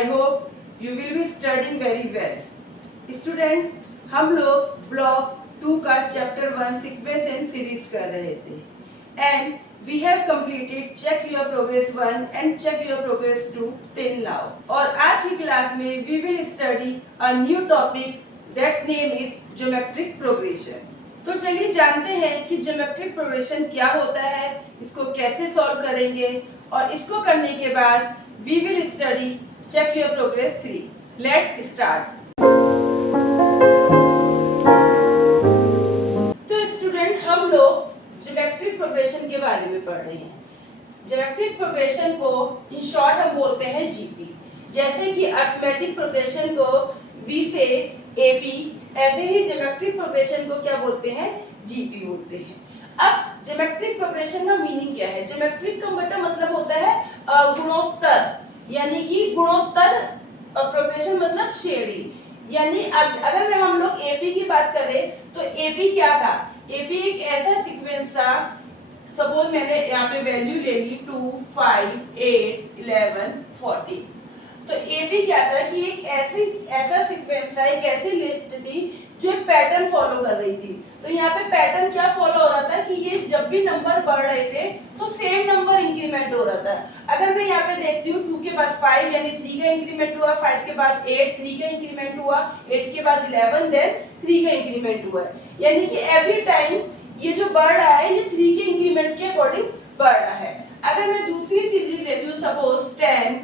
I hope you will be studying very well. Student, हम लोग block 2 का chapter 1 sequence and series कर रहे थे and we have completed check your progress 1 and check your progress 2 till now. और आज की क्लास में we will study a new topic that name is geometric progression. तो चलिए जानते हैं कि ज्योमेट्रिक प्रोग्रेशन क्या होता है, इसको कैसे सॉल्व करेंगे और इसको करने के बाद we will study check your progress 3. Let's start. तो स्टूडेंट, हम लोग ज्योमेट्रिक प्रोग्रेशन के बारे में पढ़ रहे हैं. ज्योमेट्रिक प्रोग्रेशन को इन शॉर्ट हम बोलते हैं जीपी. जैसे कि अरिथमेटिक प्रोग्रेशन को वी से एपी, ऐसे ही ज्योमेट्रिक प्रोग्रेशन को क्या बोलते हैं, जीपी बोलते हैं. अब ज्योमेट्रिक प्रोग्रेशन का मीनिंग क्या है? ज्योमेट्रिक का मतलब होता है गुणोत्तर, यानी कि गुणोत्तर प्रोग्रेशन मतलब श्रेणी. यानी अगर हम लोग एपी की बात करें तो एपी क्या था? एपी एक ऐसा सीक्वेंस था. सपोज मैंने यहाँ पे वैल्यू ले ली 2, 5, 8, 11, 14. तो एपी क्या था कि एक ऐसा सीक्वेंस था, एक ऐसी लिस्ट थी जो एक पैटर्न फॉलो कर रही थी. तो यहाँ पे पैटर्न क्या फॉलो हो रहा था कि ये जब भी नंबर बढ़ रहे थे तो सेम नंबर इंक्रीमेंट हो रहा था. अगर मैं यहाँ पे देखती हूँ 2 के बाद 5 यानी 3 का इंक्रीमेंट हुआ, 5 के बाद 8 3 का इंक्रीमेंट हुआ, 8 के बाद 11 देन 3 का इंक्रीमेंट हुआ. यानी कि एवरी टाइम ये जो बढ़ रहा है ये 3 के इंक्रीमेंट के अकॉर्डिंग बढ़ रहा है. अगर मैं दूसरी सीरीज लेती हूँ, सपोज 10,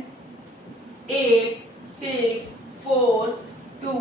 8, 6, 4, 2,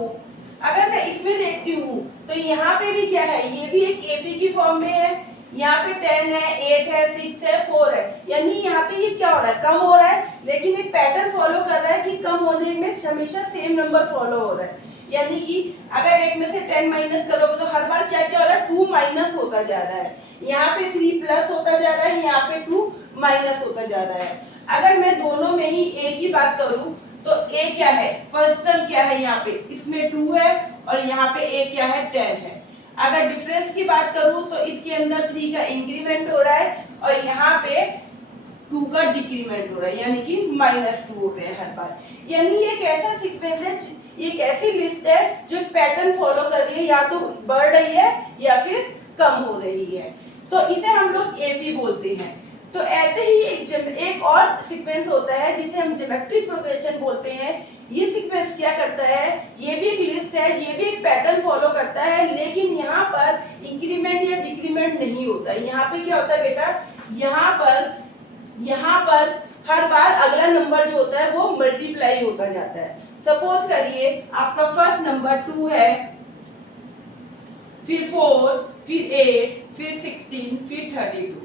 अगर मैं इसमें देखती हूँ तो यहाँ पे भी क्या है, ये भी एक एपी की फॉर्म में है. यहाँ पे 10 है, 8 है, 6 है, 4 है. यानी यहाँ पे ये क्या हो रहा है, कम हो रहा है, लेकिन एक पैटर्न फॉलो कर रहा है कि कम होने में हमेशा सेम नंबर फॉलो हो रहा है. यानी कि अगर 8 में से 10 माइनस करोगे तो हर बार क्या क्या हो रहा है, 2 माइनस होता जा रहा है. यहाँ पे 3 प्लस होता जा रहा है, यहाँ पे 2 माइनस होता जा रहा है. अगर मैं दोनों में ही ए की बात करूं तो ए क्या है, फर्स्ट टर्म क्या है, यहाँ पे इसमें 2 है और यहाँ पे ए क्या है, 10 है. अगर डिफरेंस की बात करूं तो इसके अंदर 3 का इंक्रीमेंट हो रहा है और यहाँ पे 2 का डिक्रीमेंट हो रहा है, यानी कि -2 हो रहे हैं हर बार. यानी ये एक ऐसा सीक्वेंस है, ये एक ऐसी लिस्ट है जो एक पैटर्न फॉलो कर रही है, या तो बढ़ रही है या फिर कम हो रही है. तो इसे हम लोग एपी बोलते हैं. तो ऐसे ही एक और सीक्वेंस होता है जिसे हम ज्योमेट्रिक प्रोग्रेशन बोलते हैं. ये सीक्वेंस क्या करता है, ये भी एक लिस्ट है, ये भी एक पैटर्न फॉलो करता है, लेकिन यहाँ पर इंक्रीमेंट या डिक्रीमेंट नहीं होता. यहाँ पे क्या होता है बेटा, यहाँ पर हर बार अगला नंबर जो होता है वो मल्टीप्लाई होता जाता है. सपोज करिए आपका फर्स्ट नंबर 2 है, फिर 4, फिर 8, फिर 16, फिर 32.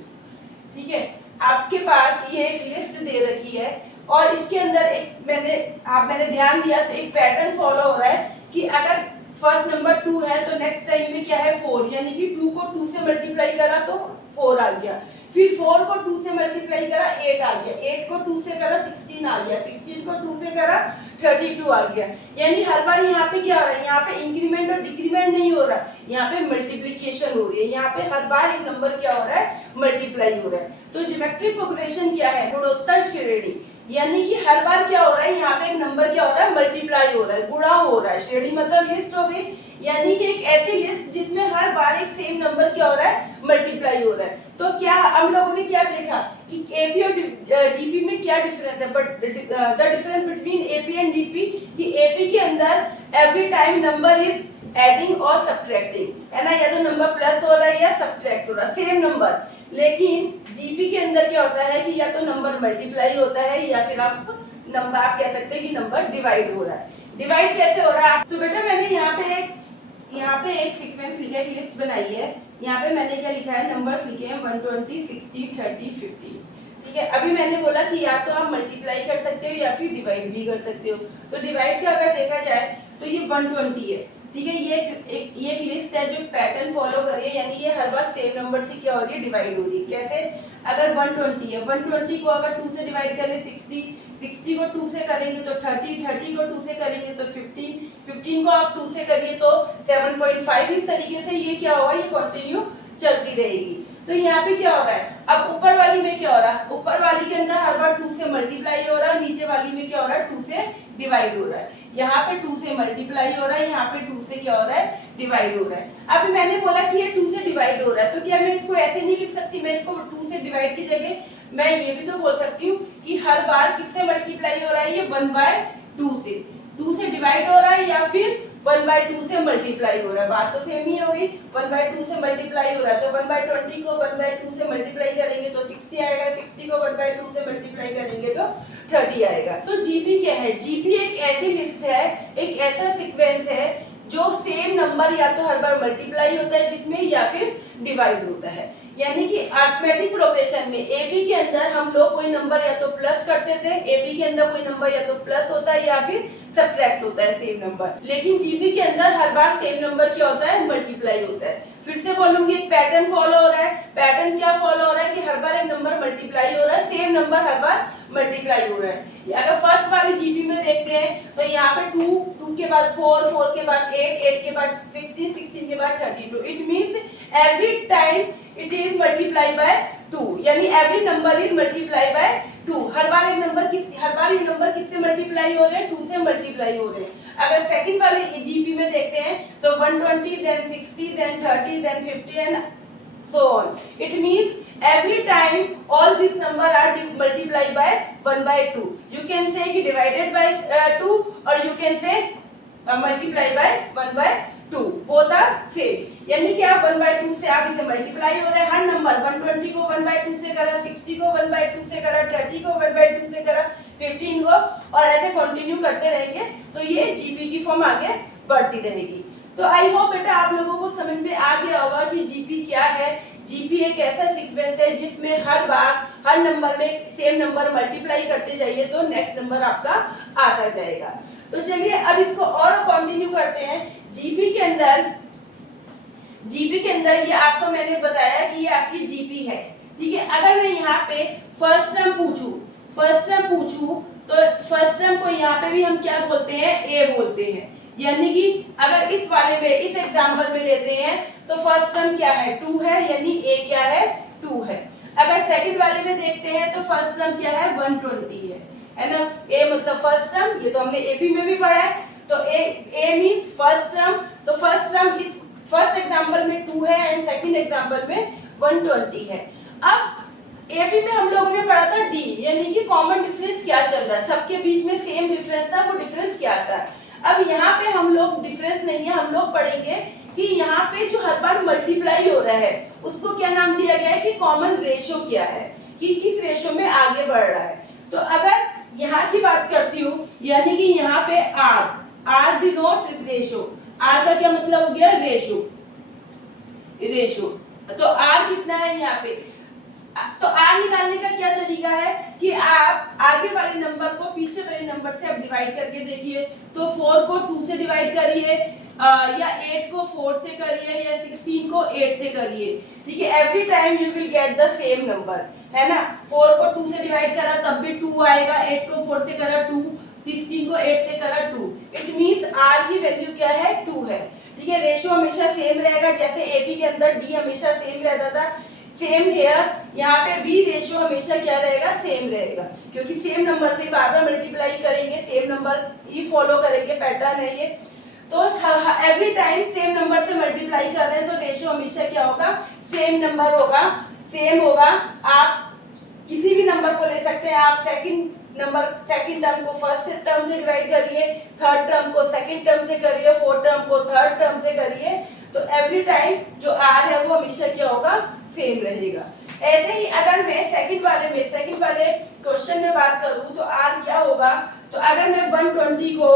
ठीक है, आपके पास ये एक लिस्ट दे रखी है और इसके अंदर एक मैंने ध्यान दिया तो एक पैटर्न फॉलो हो रहा है कि अगर फर्स्ट नंबर 2 है तो नेक्स्ट टाइम में क्या है 4, यानी कि 2 को 2 से मल्टीप्लाई करा तो 4 आ गया, फिर 4 को 2 से मल्टीप्लाई करा 8 आ गया, 8 को 2 से करा 16 आ गया, 16 को 2 से करा 32 आ गया. यानी हर बार यहाँ पे क्या हो रहा है, यहाँ पे इंक्रीमेंट और डिक्रीमेंट नहीं हो रहा, यहाँ पे मल्टीप्लिकेशन हो रही है. यहाँ पे हर बार एक नंबर क्या हो रहा है, मल्टीप्लाई हो रहा है. तो ज्योमेट्रिक प्रोग्रेशन क्या है, गुणोत्तर श्रेणी. यानी कि हर बार क्या हो रहा है, यहाँ पे एक नंबर क्या हो रहा है, मल्टीप्लाई हो रहा है, गुणा हो रहा है. श्रेणी मतलब लिस्ट हो गई, यानी कि एक ऐसी लिस्ट जिसमें हर बार एक सेम नंबर क्या हो रहा है, मल्टीप्लाई हो रहा है. तो क्या हम लोगों ने क्या देखा कि एपी और जीपी में क्या डिफरेंस है, but the difference between AP and GP कि एपी के अंदर every time number is adding और सब्ट्रैक्टिंग, है ना, या तो नंबर प्लस हो रहा है या सब्ट्रैक्ट हो रहा है, सेम नंबर. लेकिन जीपी के अंदर क्या होता है कि या तो नंबर मल्टीप्लाई होता है या फिर आप कह सकते हैं कि नंबर डिवाइड हो रहा है. डिवाइड कैसे हो रहा है? तो बेटा मैंने यहाँ पे एक सीक्वेंस लिखा है, एक लिस्ट बनाई है. यहाँ पे मैंने क्या लिखा है, नंबर्स लिखे हैं 120, 60, 30, 50. ठीक है, अभी मैंने बोला कि या तो आप मल्टीप्लाई कर सकते हो या फिर डिवाइड भी कर सकते हो. तो डिवाइड का अगर देखा जाए तो ये 120 है. ठीक है, ये एक लिस्ट है जो पैटर्न फॉलो कर रही है, यानी ये हर बार सेम नंबर से क्या हो रही है, डिवाइड हो रही है. कैसे? अगर 120 है, 120 को अगर 2 से डिवाइड करें 60, 60 को 2 से करेंगे तो 30, 30 को 2 से करेंगे तो 15, 15 को आप 2 से करिए तो 7.5. इस तरीके से ये क्या होगा, ये कंटिन्यू चलती रहेगी. तो यहाँ पे क्या हो रहा है, अब ऊपर वाली में क्या हो रहा है, ऊपर वाली के अंदर हर बार 2 से मल्टीप्लाई हो रहा है, नीचे वाली में क्या हो रहा है, 2 से डिवाइड हो रहा है। यहाँ पे 2 से मल्टीप्लाई हो रहा है, यहाँ पे 2 से क्या हो रहा है, डिवाइड हो रहा है। अब मैंने बोला कि ये 2 से डिवाइड हो रहा है, तो क्या मैं इसको ऐसे नहीं लिख सकती, मैं इसको 2 से डिवाइड की जगह मैं ये भी तो बोल सकती हूँ कि हर बार किससे मल्टीप्लाई हो रहा है, ये 1/2 से, 2 से डिवाइड हो रहा है या फिर 1/2 से मल्टीप्लाई हो रहा है। बात तो सेम ही हो गई, 1/2 से मल्टीप्लाई हो रहा है तो 1/20 को 1/2 से मल्टीप्लाई करेंगे तो 60 आएगा, 60 को 1/2 से मल्टीप्लाई करेंगे तो 30 आएगा। तो जीपी क्या है, जीपी एक ऐसी लिस्ट है, एक ऐसा सीक्वेंस है जो सेम नंबर या तो हर बार मल्टीप्लाई होता है जिसमें या फिर डिवाइड होता है। यानी कि अरिथमेटिक प्रोग्रेशन में एबी के अंदर हम लोग कोई नंबर या तो प्लस करते थे, एबी के अंदर कोई नंबर या तो प्लस होता है या फिर सब्ट्रैक्ट होता है सेम नंबर, लेकिन जीपी के अंदर हर बार सेम नंबर क्या होता है, मल्टीप्लाई होता है। फिर से बोलूंगी एक पैटर्न फॉलो हो रहा है, पैटर्न क्या फॉलो हो रहा है कि हर बार एक नंबर मल्टीप्लाई हो रहा है, सेम नंबर हर बार मल्टीप्लाई हो रहा है। अगर फर्स्ट वाली जीपी में देखते हैं तो यहाँ पे 2 के बाद 4 के बाद 8 के बाद 16 के बाद 32। It means every time it is multiply by 2, यानी every number is multiply by 2। हर बार ये नंबर किससे मल्टीप्लाई हो रहे हैं, 2 से मल्टीप्लाई हो रहे हैं। अगर सेकंड वाले जीपी में देखते हैं तो 120 then 60 then 30 then 50 and so on. It means every time all these number are multiplied by 1/2. You can say कि divided by 2 or you can say multiply by 1/2. Both are same. यानी कि आप 1/2 से आप इसे मल्टीप्लाई हो रहे हैं, हर नंबर 120 को 1/2 से करा, 60 को 1/2 से करा, 30 को 1/2 से करा, 15 को, और ऐसे कंटिन्यू करते रहेंगे तो ये जीपी की फॉर्म आगे बढ़ती रहेगी। तो आई होप बेटा आप लोगों को समझ में आ गया होगा कि जीपी क्या है। जीपी एक ऐसा सीक्वेंस है जिसमें हर बार हर नंबर में सेम नंबर मल्टीप्लाई करते जाइए तो नेक्स्ट नंबर आपका आता जाएगा। तो चलिए अब इसको और कंटिन्यू करते हैं। जीपी के अंदर ये आपको मैंने बताया कि ये आपकी जीपी है, ठीक है। अगर मैं यहाँ पे फर्स्ट टर्म पूछूं तो फर्स्ट टर्म को यहाँ पे भी हम क्या बोलते हैं, ए बोलते हैं। यानी कि अगर इस वाले में इस एग्जांपल में लेते हैं तो फर्स्ट टर्म क्या है, 2 है, यानी ए क्या है, 2 है। अगर सेकंड वाले में देखते हैं तो फर्स्ट टर्म क्या है, 120 है ना। ए मतलब फर्स्ट टर्म, ये तो हमने एपी में भी पढ़ा है। तो ए मींस फर्स्ट टर्म, तो फर्स्ट टर्म इस फर्स्ट एग्जांपल में 2 है एंड सेकंड एग्जांपल में 120 है। अब एपी में हम लोगों ने पढ़ा था डी, यानी कि कॉमन डिफरेंस क्या चल रहा है, सबके बीच में सेम डिफरेंस था, वो डिफरेंस क्या था। अब यहाँ पे हम लोग डिफरेंस नहीं है, हम लोग पढ़ेंगे कि यहाँ पे जो हर बार मल्टीप्लाई हो रहा है उसको क्या नाम दिया गया है कि कॉमन रेशो क्या है, कि किस रेशो में आगे बढ़ रहा है। तो अगर यहाँ की बात करती हूँ, यानी कि यहाँ पे आर डिनोट रेशो, आर का क्या मतलब हो गया, रेशो। तो आर कितना है यहाँ पे, तो आर निकालने का क्या तरीका है कि आप आगे वाले नंबर को पीछे वाले नंबर से आप डिवाइड करके देखिए। तो 4 को 2 से डिवाइड करिए, या 8 को 4 से करिए, या 16 को 8 से करिए, ठीक है। Every time you will get the same number, है ना। 4 को 2 से डिवाइड करा तब भी 2 आएगा, 8 को 4 से करा 2, 16 को 8 से करा 2। इट मींस आर की वैल्यू क्या है, 2 है, ठीक है। रेशियो हमेशा सेम रहेगा, जैसे एबी के अंदर डी हमेशा सेम रहता था, सेम हेयर यहाँ पे भी रेशियो हमेशा क्या रहेगा, सेम रहेगा, क्योंकि सेम नंबर से बार बार मल्टीप्लाई करेंगे, सेम नंबर ही फॉलो करेंगे, पैटर्न है ये। तो एवरी टाइम सेम नंबर से मल्टीप्लाई कर रहे हैं तो रेशियो हमेशा क्या होगा, सेम नंबर होगा, सेम होगा। आप किसी भी नंबर को ले सकते हैं, आप सेकंड टर्म को फर्स्ट टर्म से डिवाइड करिए, थर्ड टर्म को सेकंड टर्म से करिए, फोर्थ टर्म को थर्ड टर्म से करिए, तो एवरी टाइम जो आर है वो हमेशा क्या होगा, सेम रहेगा। ऐसे ही अगर मैं सेकंड वाले क्वेश्चन में बात करूं तो आर क्या होगा, तो अगर मैं 60 को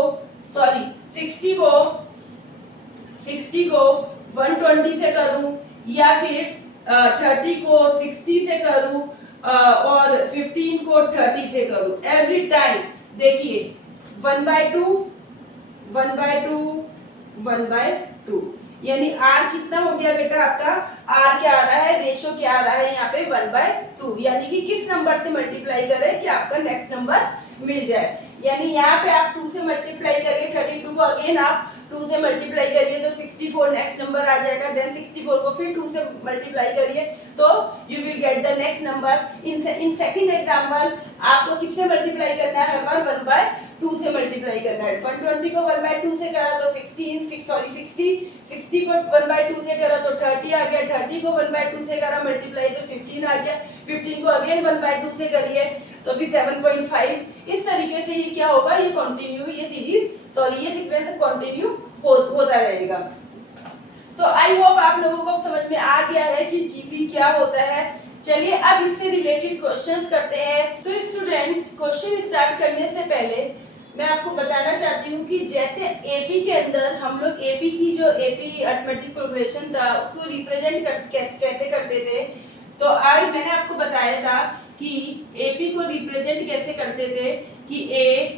120 से करूं, या फिर 30 को 60 से करूं, और 15 को 30 से करूं, एवरी टाइम देखिए 1/2, यानी आर कितना हो गया बेटा आपका, आर क्या आ रहा है, रेशो क्या आ रहा है यहाँ पे 1/2, यानी कि किस नंबर से मल्टीप्लाई करें कि आपका नेक्स्ट नंबर मिल जाए। यानी यहाँ पे आप 2 से मल्टीप्लाई करिए 32 को, अगेन आप 2 से मल्टीप्लाई करिए तो 64 नेक्स्ट नंबर आ जाएगा, देन 64 को फिर 2 से मल्टीप्लाई करिए तो you will get the next number. In second example आपको किससे मल्टीप्लाई करना है, हर बार 1/2 से मल्टीप्लाई करना है। 120 को 1/2 से करा तो 60 को 1/2 से करा तो 30 आ गया, 30 को 1/2 से करा मल्टीप्लाई तो 15 आ गया, 15 को अगेन 1/2 से करिए तो फिर 7.5। इस तरीके से ये क्या होगा, ये कंटिन्यू, ये सीरीज सॉरी ये सीक्वेंस कंटिन्यू होता रहेगा। तो आई होप आप लोगों को समझ में आ गया है कि जीपी क्या होता है। चलिए अब इससे रिलेटेड क्वेश्चंस करते हैं। तो स्टूडेंट, क्वेश्चन स्टार्ट करने से पहले मैं आपको बताना चाहती हूँ कि जैसे एपी के अंदर हम लोग एपी की जो एपी अरिथमेटिक प्रोग्रेशन था उसको रिप्रेजेंट कैसे करते थे, तो आज मैंने आपको बताया था कि एपी को रिप्रेजेंट कैसे करते थे कि A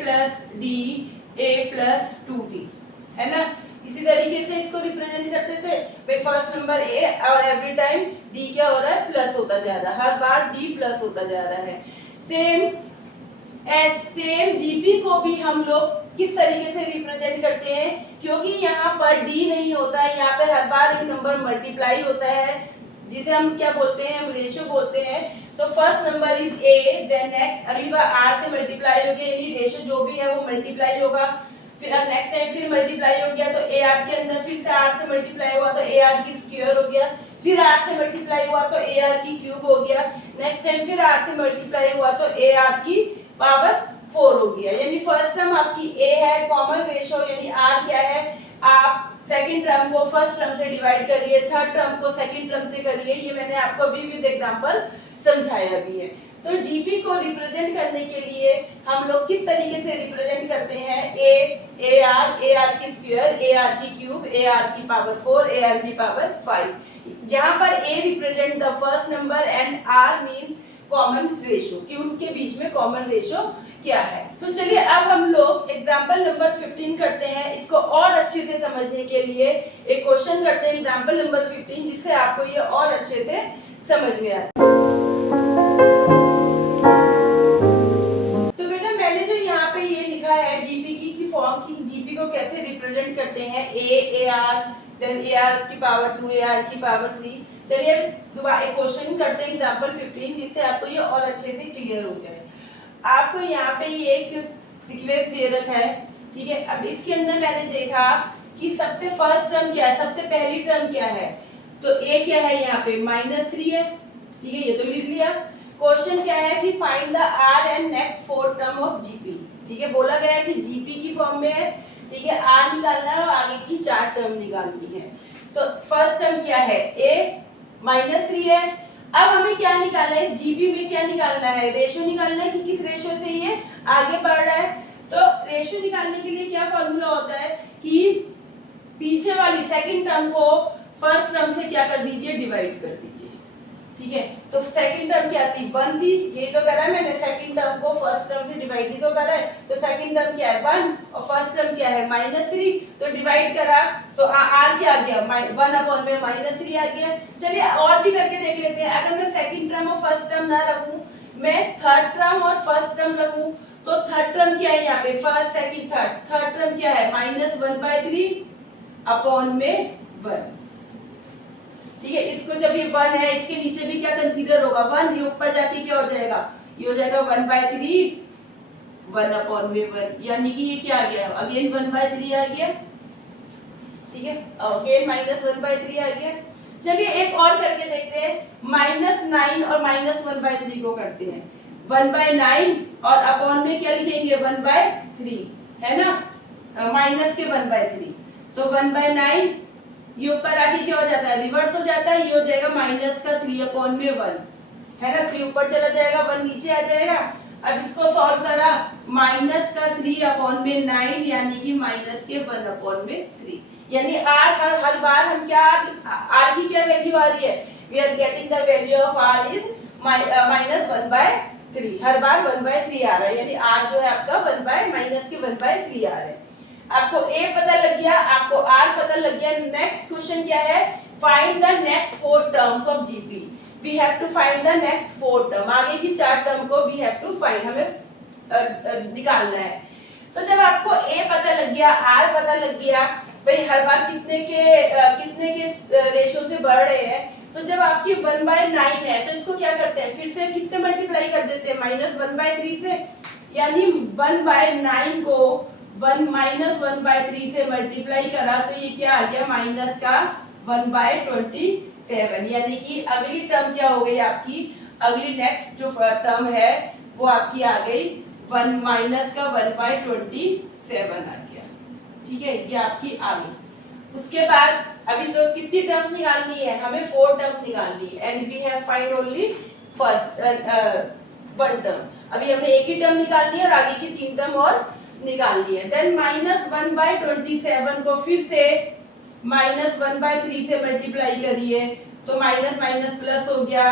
plus D A plus 2d, है ना। इसी तरीके से इसको रिप्रेजेंट करते थे भाई फर्स्ट नंबर ए और एवरी टाइम डी क्या हो रहा है, प्लस होता जा रहा है, हर बार डी प्लस होता जा रहा है। सेम जीपी को भी हम लोग किस तरीके से रिप्रेजेंट करते हैं, क्योंकि यहाँ पर डी नहीं होता है, यहाँ पे हर बार एक नंबर मल्टीप्लाई होता है जिसे हम क्या बोलते हैं, हम रेशियो बोलते हैं। तो first number is a, then next अगली बार आर से मल्टीप्लाई हो गया, यानी रेशियो जो भी है वो मल्टीप्लाई होगा। फिर नेक्स्ट टाइम फिर मल्टीप्लाई हो गया तो ए आर के अंदर फिर से आर से मल्टीप्लाई हुआ तो ए आर की स्क्वायर हो गया, फिर आर से मल्टीप्लाई हुआ तो ए आर की क्यूब हो गया, नेक्स्ट टाइम फिर आर से मल्टीप्लाई हुआ तो ए आर की पावर 4 हो गया। यानी फर्स्ट टर्म आपकी ए है, कॉमन रेशियो यानी आर क्या है, आप सेकंड टर्म को फर्स्ट टर्म से डिवाइड करिए, थर्ड टर्म को सेकंड टर्म से करिए। ये मैंने आपको अभी विद एग्जांपल समझाया भी है। तो जीपी को रिप्रेजेंट करने के लिए हम लोग किस तरीके से रिप्रेजेंट करते हैं, ए आर की स्क्वायर, ए आर की क्यूब, ए आर की पावर 4, ए आर की पावर 5, जहां पर a represent the first number and r means common ratio, कि उनके बीच में कॉमन रेशियो क्या है। तो चलिए अब हम लोग एग्जांपल नंबर 15 करते हैं। इसको और अच्छे से समझने के लिए एक क्वेश्चन करते हैं एग्जांपल नंबर 15, जिससे आपको ये और अच्छे से समझ में आए। तो बेटा मैंने जो यहाँ पे ये लिखा है जीपी की फॉर्म की, जीपी को कैसे रिप्रेजेंट करते हैं, a r, then a r की पावर 2, ए आर की पावर 3। चलिए अब दोबारा एक क्वेश्चन करते हैं एग्जांपल 15, जिससे आपको ये और अच्छे से क्लियर हो जाए। आपको यहाँ पे ये एक सीक्वेंस दे रखा है, ठीक है। अब इसके अंदर मैंने देखा कि सबसे फर्स्ट टर्म क्या है, सबसे पहली टर्म क्या है, तो ए क्या है यहाँ पे -3 है, ठीक है, ये तो लिख लिया। क्वेश्चन क्या है कि find the r and next fourth term of GP, ठीक है। बोला गया है कि जीपी की फॉर्म में है, ठीक है, आर निकालना है और आगे की 4 टर्म निकालनी है। तो फर्स्ट टर्म क्या है, ए -3 है। अब हमें क्या निकालना है, जीपी में क्या निकालना है, रेशियो निकालना है कि किस रेशियो से ये आगे बढ़ रहा है। तो रेशियो निकालने के लिए क्या फॉर्मूला होता है कि पीछे वाली सेकंड टर्म को फर्स्ट टर्म से क्या कर दीजिए, डिवाइड कर दीजिए, ठीक है। तो सेकंड टर्म क्या थी, 1 थी, ये तो करा है मैंने, सेकंड टर्म को फर्स्ट टर्म से डिवाइड ही तो करा है। तो सेकंड टर्म क्या है 1 और फर्स्ट टर्म क्या है -3, तो डिवाइड करा तो आर क्या आ गया, 1/-3 आ गया। चलिए और भी करके देख लेते हैं। अगर मैं सेकंड टर्म और फर्स्ट टर्म ना रखूं, मैं थर्ड टर्म और फर्स्ट टर्म रखूं, तो थर्ड टर्म क्या है यहाँ पे, फर्स्ट सेकंड थर्ड टर्म क्या है, -1/3 अपॉन में 1, ठीक है। इसको जब ये 1 है, इसके नीचे भी क्या कंसीडर होगा 1, ये ऊपर जाके क्या हो जाएगा, ये हो जाएगा 1/3 1/1, यानी कि ये क्या आ गया, अगेन 1/3 आ गया, ठीक है, अगेन -1/3 आ गया। चलिए एक और करके देखते हैं, -9 और -1/3 को करते हैं। 1/9 और अपॉन में क्या लिखेंगे 1/3, है ना, माइनस के 1/3, तो 1/9 ये ऊपर आके क्या हो जाता है, रिवर्स हो जाता है, ये हो जाएगा -3 अपॉन में 1, है ना, 3 ऊपर चला जाएगा, 1 नीचे आ जाएगा। अब इसको सॉल्व करा, -3 अपॉन में 9, यानी कि -1 अपॉन में 3, यानी हर बार हम क्या, आर की क्या वैल्यू आ रही है, we are getting the value of r is -1/3, हर बार 1/3 आ रहा है, यानी आर जो है आपका -1/3 आ रहा है। आपको ए पता लग गया, आपको आर पता लग गया। नेक्स्ट क्वेश्चन क्या है, find the next 4 terms of GP. We have to find the next 4 term, आगे की 4 टर्म को वी हैव टू फाइंड, हमें निकालना है। तो जब आपको ए पता लग गया, आर पता लग गया, भाई हर बार कितने के रेशियो से बढ़ रहे हैं, तो जब आपकी 1/9 है तो इसको क्या करते हैं, फिर से किससे मल्टीप्लाई कर देते हैं, -1/3 से। यानी 1/9 को 1 - 1/3 से मल्टीप्लाई करा तो ये क्या आ गया, माइनस का 1/27। यानी कि अगली टर्म क्या हो गई आपकी, अगली नेक्स्ट जो टर्म है वो आपकी आ गई 1 माइनस का 1/27 आ गया। ठीक है, ये आपकी आ गई। उसके बाद अभी तो कितनी टर्म निकालनी है, हमें 4 टर्म निकालनी है, and we have find only first 1 term. अभी हमें एक ही टर्म निकालनी है और आगे की 3 टर्म और निकालनी है। देन -1/27 को फिर से -1/3 से मल्टीप्लाई करिए तो माइनस माइनस प्लस हो गया।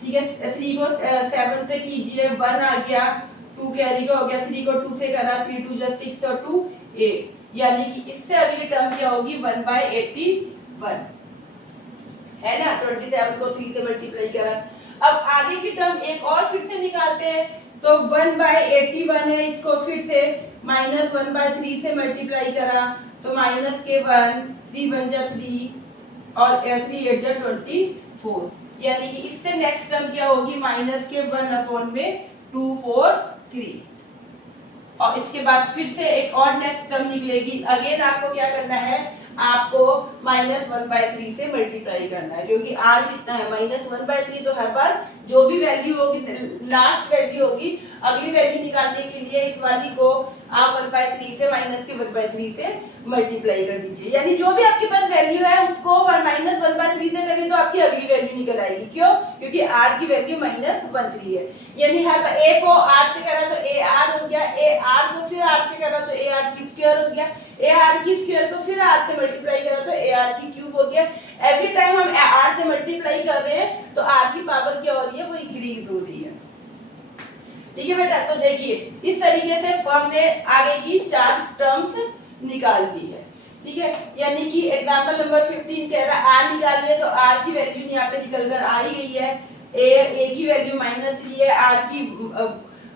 ठीक है, 3 को 7 से कीजिए, 1 आ गया, 2 कैरी का हो गया, 3 को 2 से करा, 3 2 जा 6 और 2 8। यानी कि इससे अगली टर्म क्या होगी, 1/81 है ना। 27 को 3 से मल्टीप्लाई करा। अब आगे की टर्म एक और फिर से निकालते हैं, तो 1/81 है, इसको फिर से -1/3 से मल्टीप्लाई करा तो माइनस के 1, 3 1 जा 3 और 3 8 जा 24। यानी कि इससे नेक्स्ट टर्म क्या होगी, माइनस के 1/243। और इसके बाद फिर से एक और नेक्स्ट टर्म निकलेगी। अगेन आपको क्या करना है, आपको -1/3 से मल्टीप्लाई करना है, क्योंकि r कितना है, -1/3। तो हर बार जो भी वैल्यू होगी, लास्ट वैल्यू होगी, अगली वैल्यू निकालने के लिए इस वाली को आप 1/3 से माइनस के 1/3 से मल्टीप्लाई कर दीजिए। यानी जो भी आपके पास वैल्यू है उसको -1/3 से करें तो आपकी अगली वैल्यू निकल आएगी। क्यों, क्योंकि r की वैल्यू -1/3 है। यानी हर बार a को r से करा तो ar हो गया, ar को फिर r से करा तो ar की स्क्वायर हो गया, ar की स्क्वायर को फिर r से मल्टीप्लाई करा तो ar की क्यूब हो गया। एवरी टाइम हम r से मल्टीप्लाई कर रहे हैं तो r की पावर क्या हो रही है, वो इंक्रीज हो रही है। ठीक है बेटा, तो देखिए इस तरीके से फॉर्म ने आगे की 4 टर्म्स निकाल दी है। ठीक है, यानी कि एग्जांपल नंबर 15 कह रहा है r निकालिए, तो r की वैल्यू यहाँ पे निकल कर आ ही गई है। a की वैल्यू माइनस ली है, r की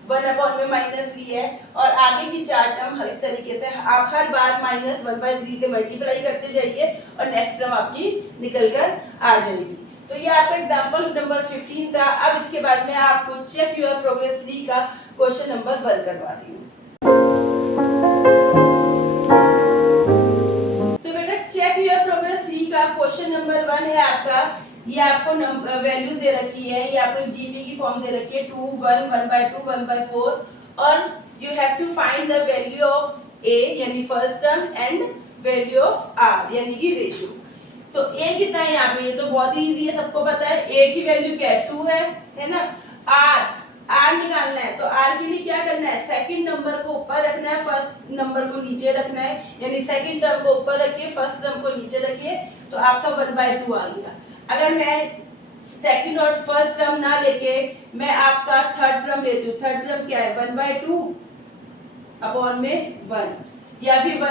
1/, में माइनस ली है, और आगे की 4 टर्म इस तरीके से आप हर बार -1/3 से मल्टीप्लाई करते जाइए और नेक्स्ट टर्म आपकी निकल कर आ जाएगी। तो ये आपका एग्जांपल नंबर 15 था। अब इसके बाद में आपको चेक योर प्रोग्रेस 3 का क्वेश्चन नंबर 1 करवा रही हूँ। तो बेटा चेक योर प्रोग्रेस 3 का क्वेश्चन नंबर 1 है आपका। ये आपको वैल्यू दे रखी है, ये आपको जीपी की फॉर्म दे रखी है 2 1 1/2 1/4, और you have to find the value of a यानी first term and value of r यानी कि रेशियो। तो a कितना है यहाँ पे, ये तो बहुत ही इजी है, सबको पता है। a की वैल्यू क्या है, 2 है ना। r निकालना है, तो r के लिए क्या करना है, सेकंड नंबर को ऊपर रखना है, फर्स्ट नंबर को नीचे रखना है। यानी सेकंड टर्म को ऊपर रखिए, फर्स्ट टर्म को नीचे रखिए, तो आपका 1/2 आ गया। अगर मैं सेकंड और फर्स्ट टर्म ना लेके मैं आपका थर्ड टर्म लेती हूँ, थर्ड टर्म क्या है, 1/2 अपॉन में 1, या फिर मैं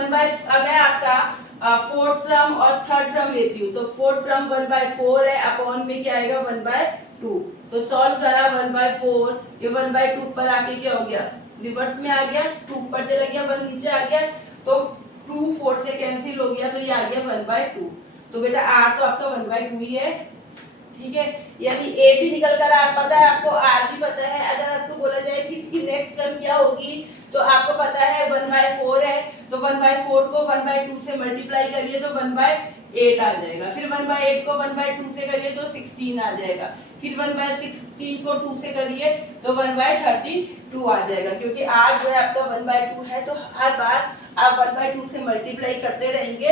आपका फोर्थ टर्म और थर्ड टर्म लेती हूँ, तो फोर्थ टर्म 1/4 है, अपॉन में क्या आएगा 1/2। तो सॉल्व करा 1/4, ये 1/2 पर आके क्या हो गया, रिवर्स में आ गया, 2 ऊपर चला गया, 1 नीचे आ गया, तो 2 4 से कैंसिल हो गया, तो ये आ गया 1/2। तो बेटा r तो आपका 1/2 ही है। ठीक है, यानी a भी निकल कर आ पता है आपको, r भी पता है। अगर आपको बोला जाए कि इसकी नेक्स्ट टर्म क्या होगी, तो आपको पता है 1/4 है, तो 1/4 को 1/2 से मल्टीप्लाई करिए तो 1/8 आ जाएगा। फिर 1/8 को 1/2 से करिए तो 16 आ जाएगा। फिर 1/16 को 2 से करिए तो 1/32 आ जाएगा। क्योंकि r जो है आपका 1/2 है, तो हर बार आप 1/2 से मल्टीप्लाई करते रहेंगे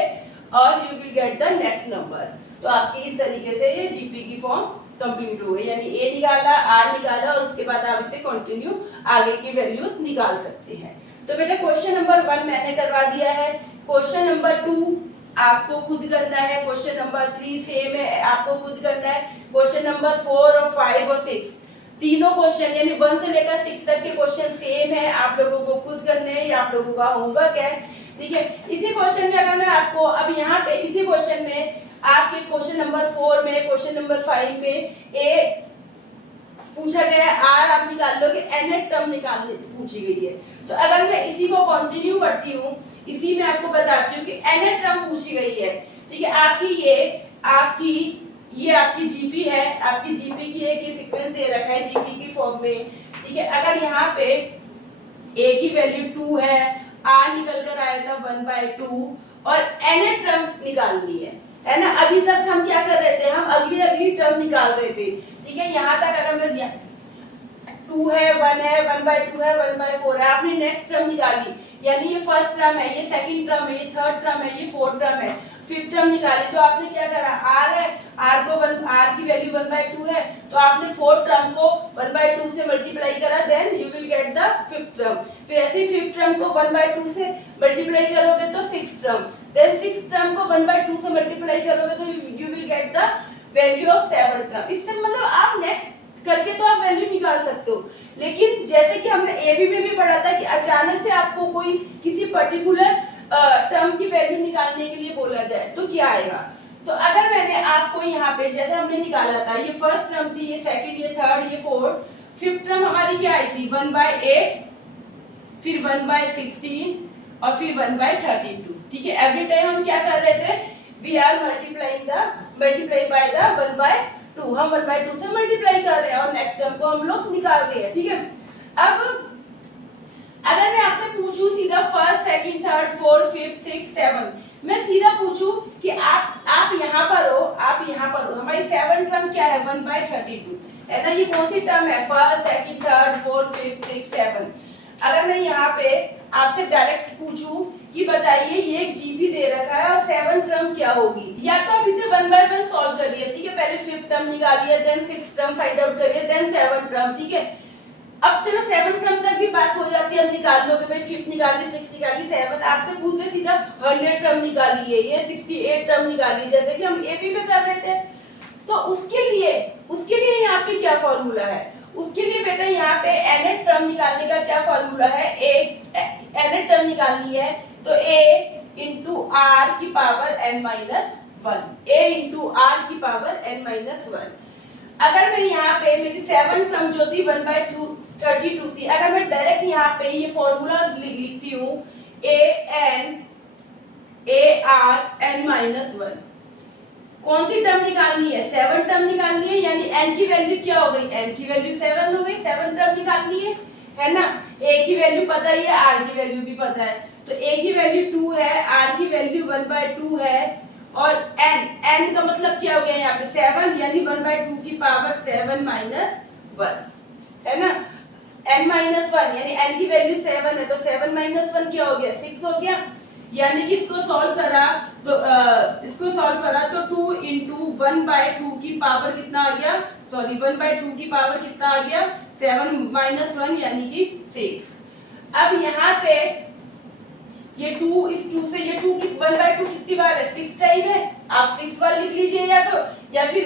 और you will get the next number. तो आपकी इस तरीके से ये जीपी की फॉर्म कंप्लीट हो गई, यानी ए निकाला, आर निकाला, और उसके बाद आप इसे कंटिन्यू आगे की वैल्यूज निकाल सकते हैं। तो बेटा क्वेश्चन नंबर 1 मैंने करवा दिया है। क्वेश्चन नंबर 2 आपको खुद करना है, क्वेश्चन नंबर 3 सेम है, आपको खुद करना है। क्वेश्चन नंबर 4 और 5 और 6 तीनों क्वेश्चन यानी 1 से लेकर 6 तक के क्वेश्चन सेम है, आप लोगों को खुद करने हैं, ये आप लोगों का होमवर्क है। ठीक है, इसी क्वेश्चन में अगर मैं आपको अब यहाँ पे इसी क्वेश्चन में आपके क्वेश्चन नंबर 4 में, क्वेश्चन नंबर 5 में पूछा गया है आर आप निकाल लोगे, nth टर्म निकालने पूछी गई है। तो अगर मैं इसी को कंटिन्यू करती हूँ, इसी में आपको बताती हूँ कि nth टर्म पूछी गई है, ठीक है। ये आपकी जीपी है, आपकी जीपी की एक सीक्वेंस दे रखा है जीपी की फॉर्म में, ठीक है। अगर यहाँ पे a की वैल्यू 2 है, r निकल कर आया था 1/2 और nth टर्म निकालनी है ना। अभी तक हम क्या कर रहे थे, हम अगली टर्म निकाल रहे थे, ठीक है। यहाँ तक अगर मैं 2 है, 1 है, 1/2 है, 1/4 है, आपने नेक्स्ट टर्म निकाली, यानी ये फर्स्ट टर्म है, ये सेकंड टर्म है, ये थर्ड टर्म है, ये फोर्थ टर्म है, फिफ्थ टर्म निकाली। तो आपने क्या करा, r है, r की वैल्यू 1/2 है, तो आपने फोर्थ टर्म को 1/2 से मल्टीप्लाई करा, then you will get the fifth term. फिर ऐसे ही फिफ्थ टर्म को 1/2 से मल्टीप्लाई करोगे तो sixth term, then sixth term को 1/2 से मल्टीप्लाई करोगे तो you will get the value of seventh term. इससे मतलब आप नेक्स्ट करके तो आप वैल्यू निकाल सकते हो, लेकिन जैसे कि हमने एबी में भी पढ़ा था कि अचानक से आपको कोई किसी पर्टिकुलर टर्म की वैल्यू निकालने के लिए बोला जाए तो क्या आएगा। तो अगर मैंने आपको यहाँ पे जैसे हमने निकाला था, ये फर्स्ट टर्म थी, ये सेकंड, ये थर्ड, ये फोर्थ, फिफ्थ टर्म हमारी क्या आई थी 1/8, फिर 1/16 और फिर 1/32, ठीक है। एवरी टाइम हम क्या कर रहे थे, we are multiply by the 1/2, हम 1/2 से मल्टीप्लाई कर रहे हैं और नेक्स्ट टर्म को हम लोग निकाल रहे हैं, ठीक है। अब अगर मैं आपसे पूछूं सीधा first, second, third, fourth, fifth, six, seven, मैं सीधा पूछूं कि आप यहाँ पर हो, हमारी सेवन टर्म क्या है 1/32 है ना। ये कौन सी टर्म है, first, second, third, fourth, fifth, six, seven. अगर मैं यहाँ पे आपसे डायरेक्ट पूछूं कि बताइए ये एक जीपी दे रखा है और सेवन टर्म क्या होगी, या तो आप इसे 1 बाय 1 सॉल्व करिए, ठीक है। पहले फिफ्थ टर्म निकालिए, then six term find out करिए, देन सेवन टर्म, ठीक है। अब चलो सेवन टर्म तक भी बात हो जाती है, हम निकाल लोगे भाई, फिफ्थ निकाली, सिक्स निकाली, सेवन, आपसे पूछते सीधा 100 टर्म निकालिए, ये 68 टर्म निकालिए, जैसे कि हम एपी में कर रहे थे। तो उसके लिए यहाँ पे क्या फॉर्मूला है, उसके लिए बेटा यहाँ पे nth टर्म निकालने का क्या फॉर्मूला है, nth टर्म निकालनी है तो a इंटू आर की power n-1, a into r की पावर n-1। अगर मैं यहाँ पे मेरी सेवन टर्म जो थी 1/32 थी, अगर मैं डायरेक्ट यहाँ पे ये फॉर्मूला लिखती हूँ an कौन सी टर्म निकालनी है, सेवन टर्म निकालनी है, यानी n की वैल्यू क्या हो गई, n की वैल्यू 7 हो गई, सेवन टर्म निकालनी है ना। a की वैल्यू पता ही है, r की वैल्यू भी पता है, तो a की वैल्यू 2 है, r की वैल्यू 1/2 है, और n का मतलब क्या हो गया यहाँ पे 7, यानी 1/2 की पावर 7 - 1 है ना। n-1 यानी n की वैल्यू 7 है, तो 7 - 1 क्या हो गया, 6 हो गया। यानी कि इसको सॉल्व करा तो 2 इंटू 1/2 की पावर कितना आ गया, 1/2 की पावर कितना आ गया 7 - 1 यानी कि 6। अब यहाँ से ये 2 इस 2 से ये 2 की 1/2 कितनी बार है, 6 टाइम है। आप 6 बार लिख लीजिए, या फिर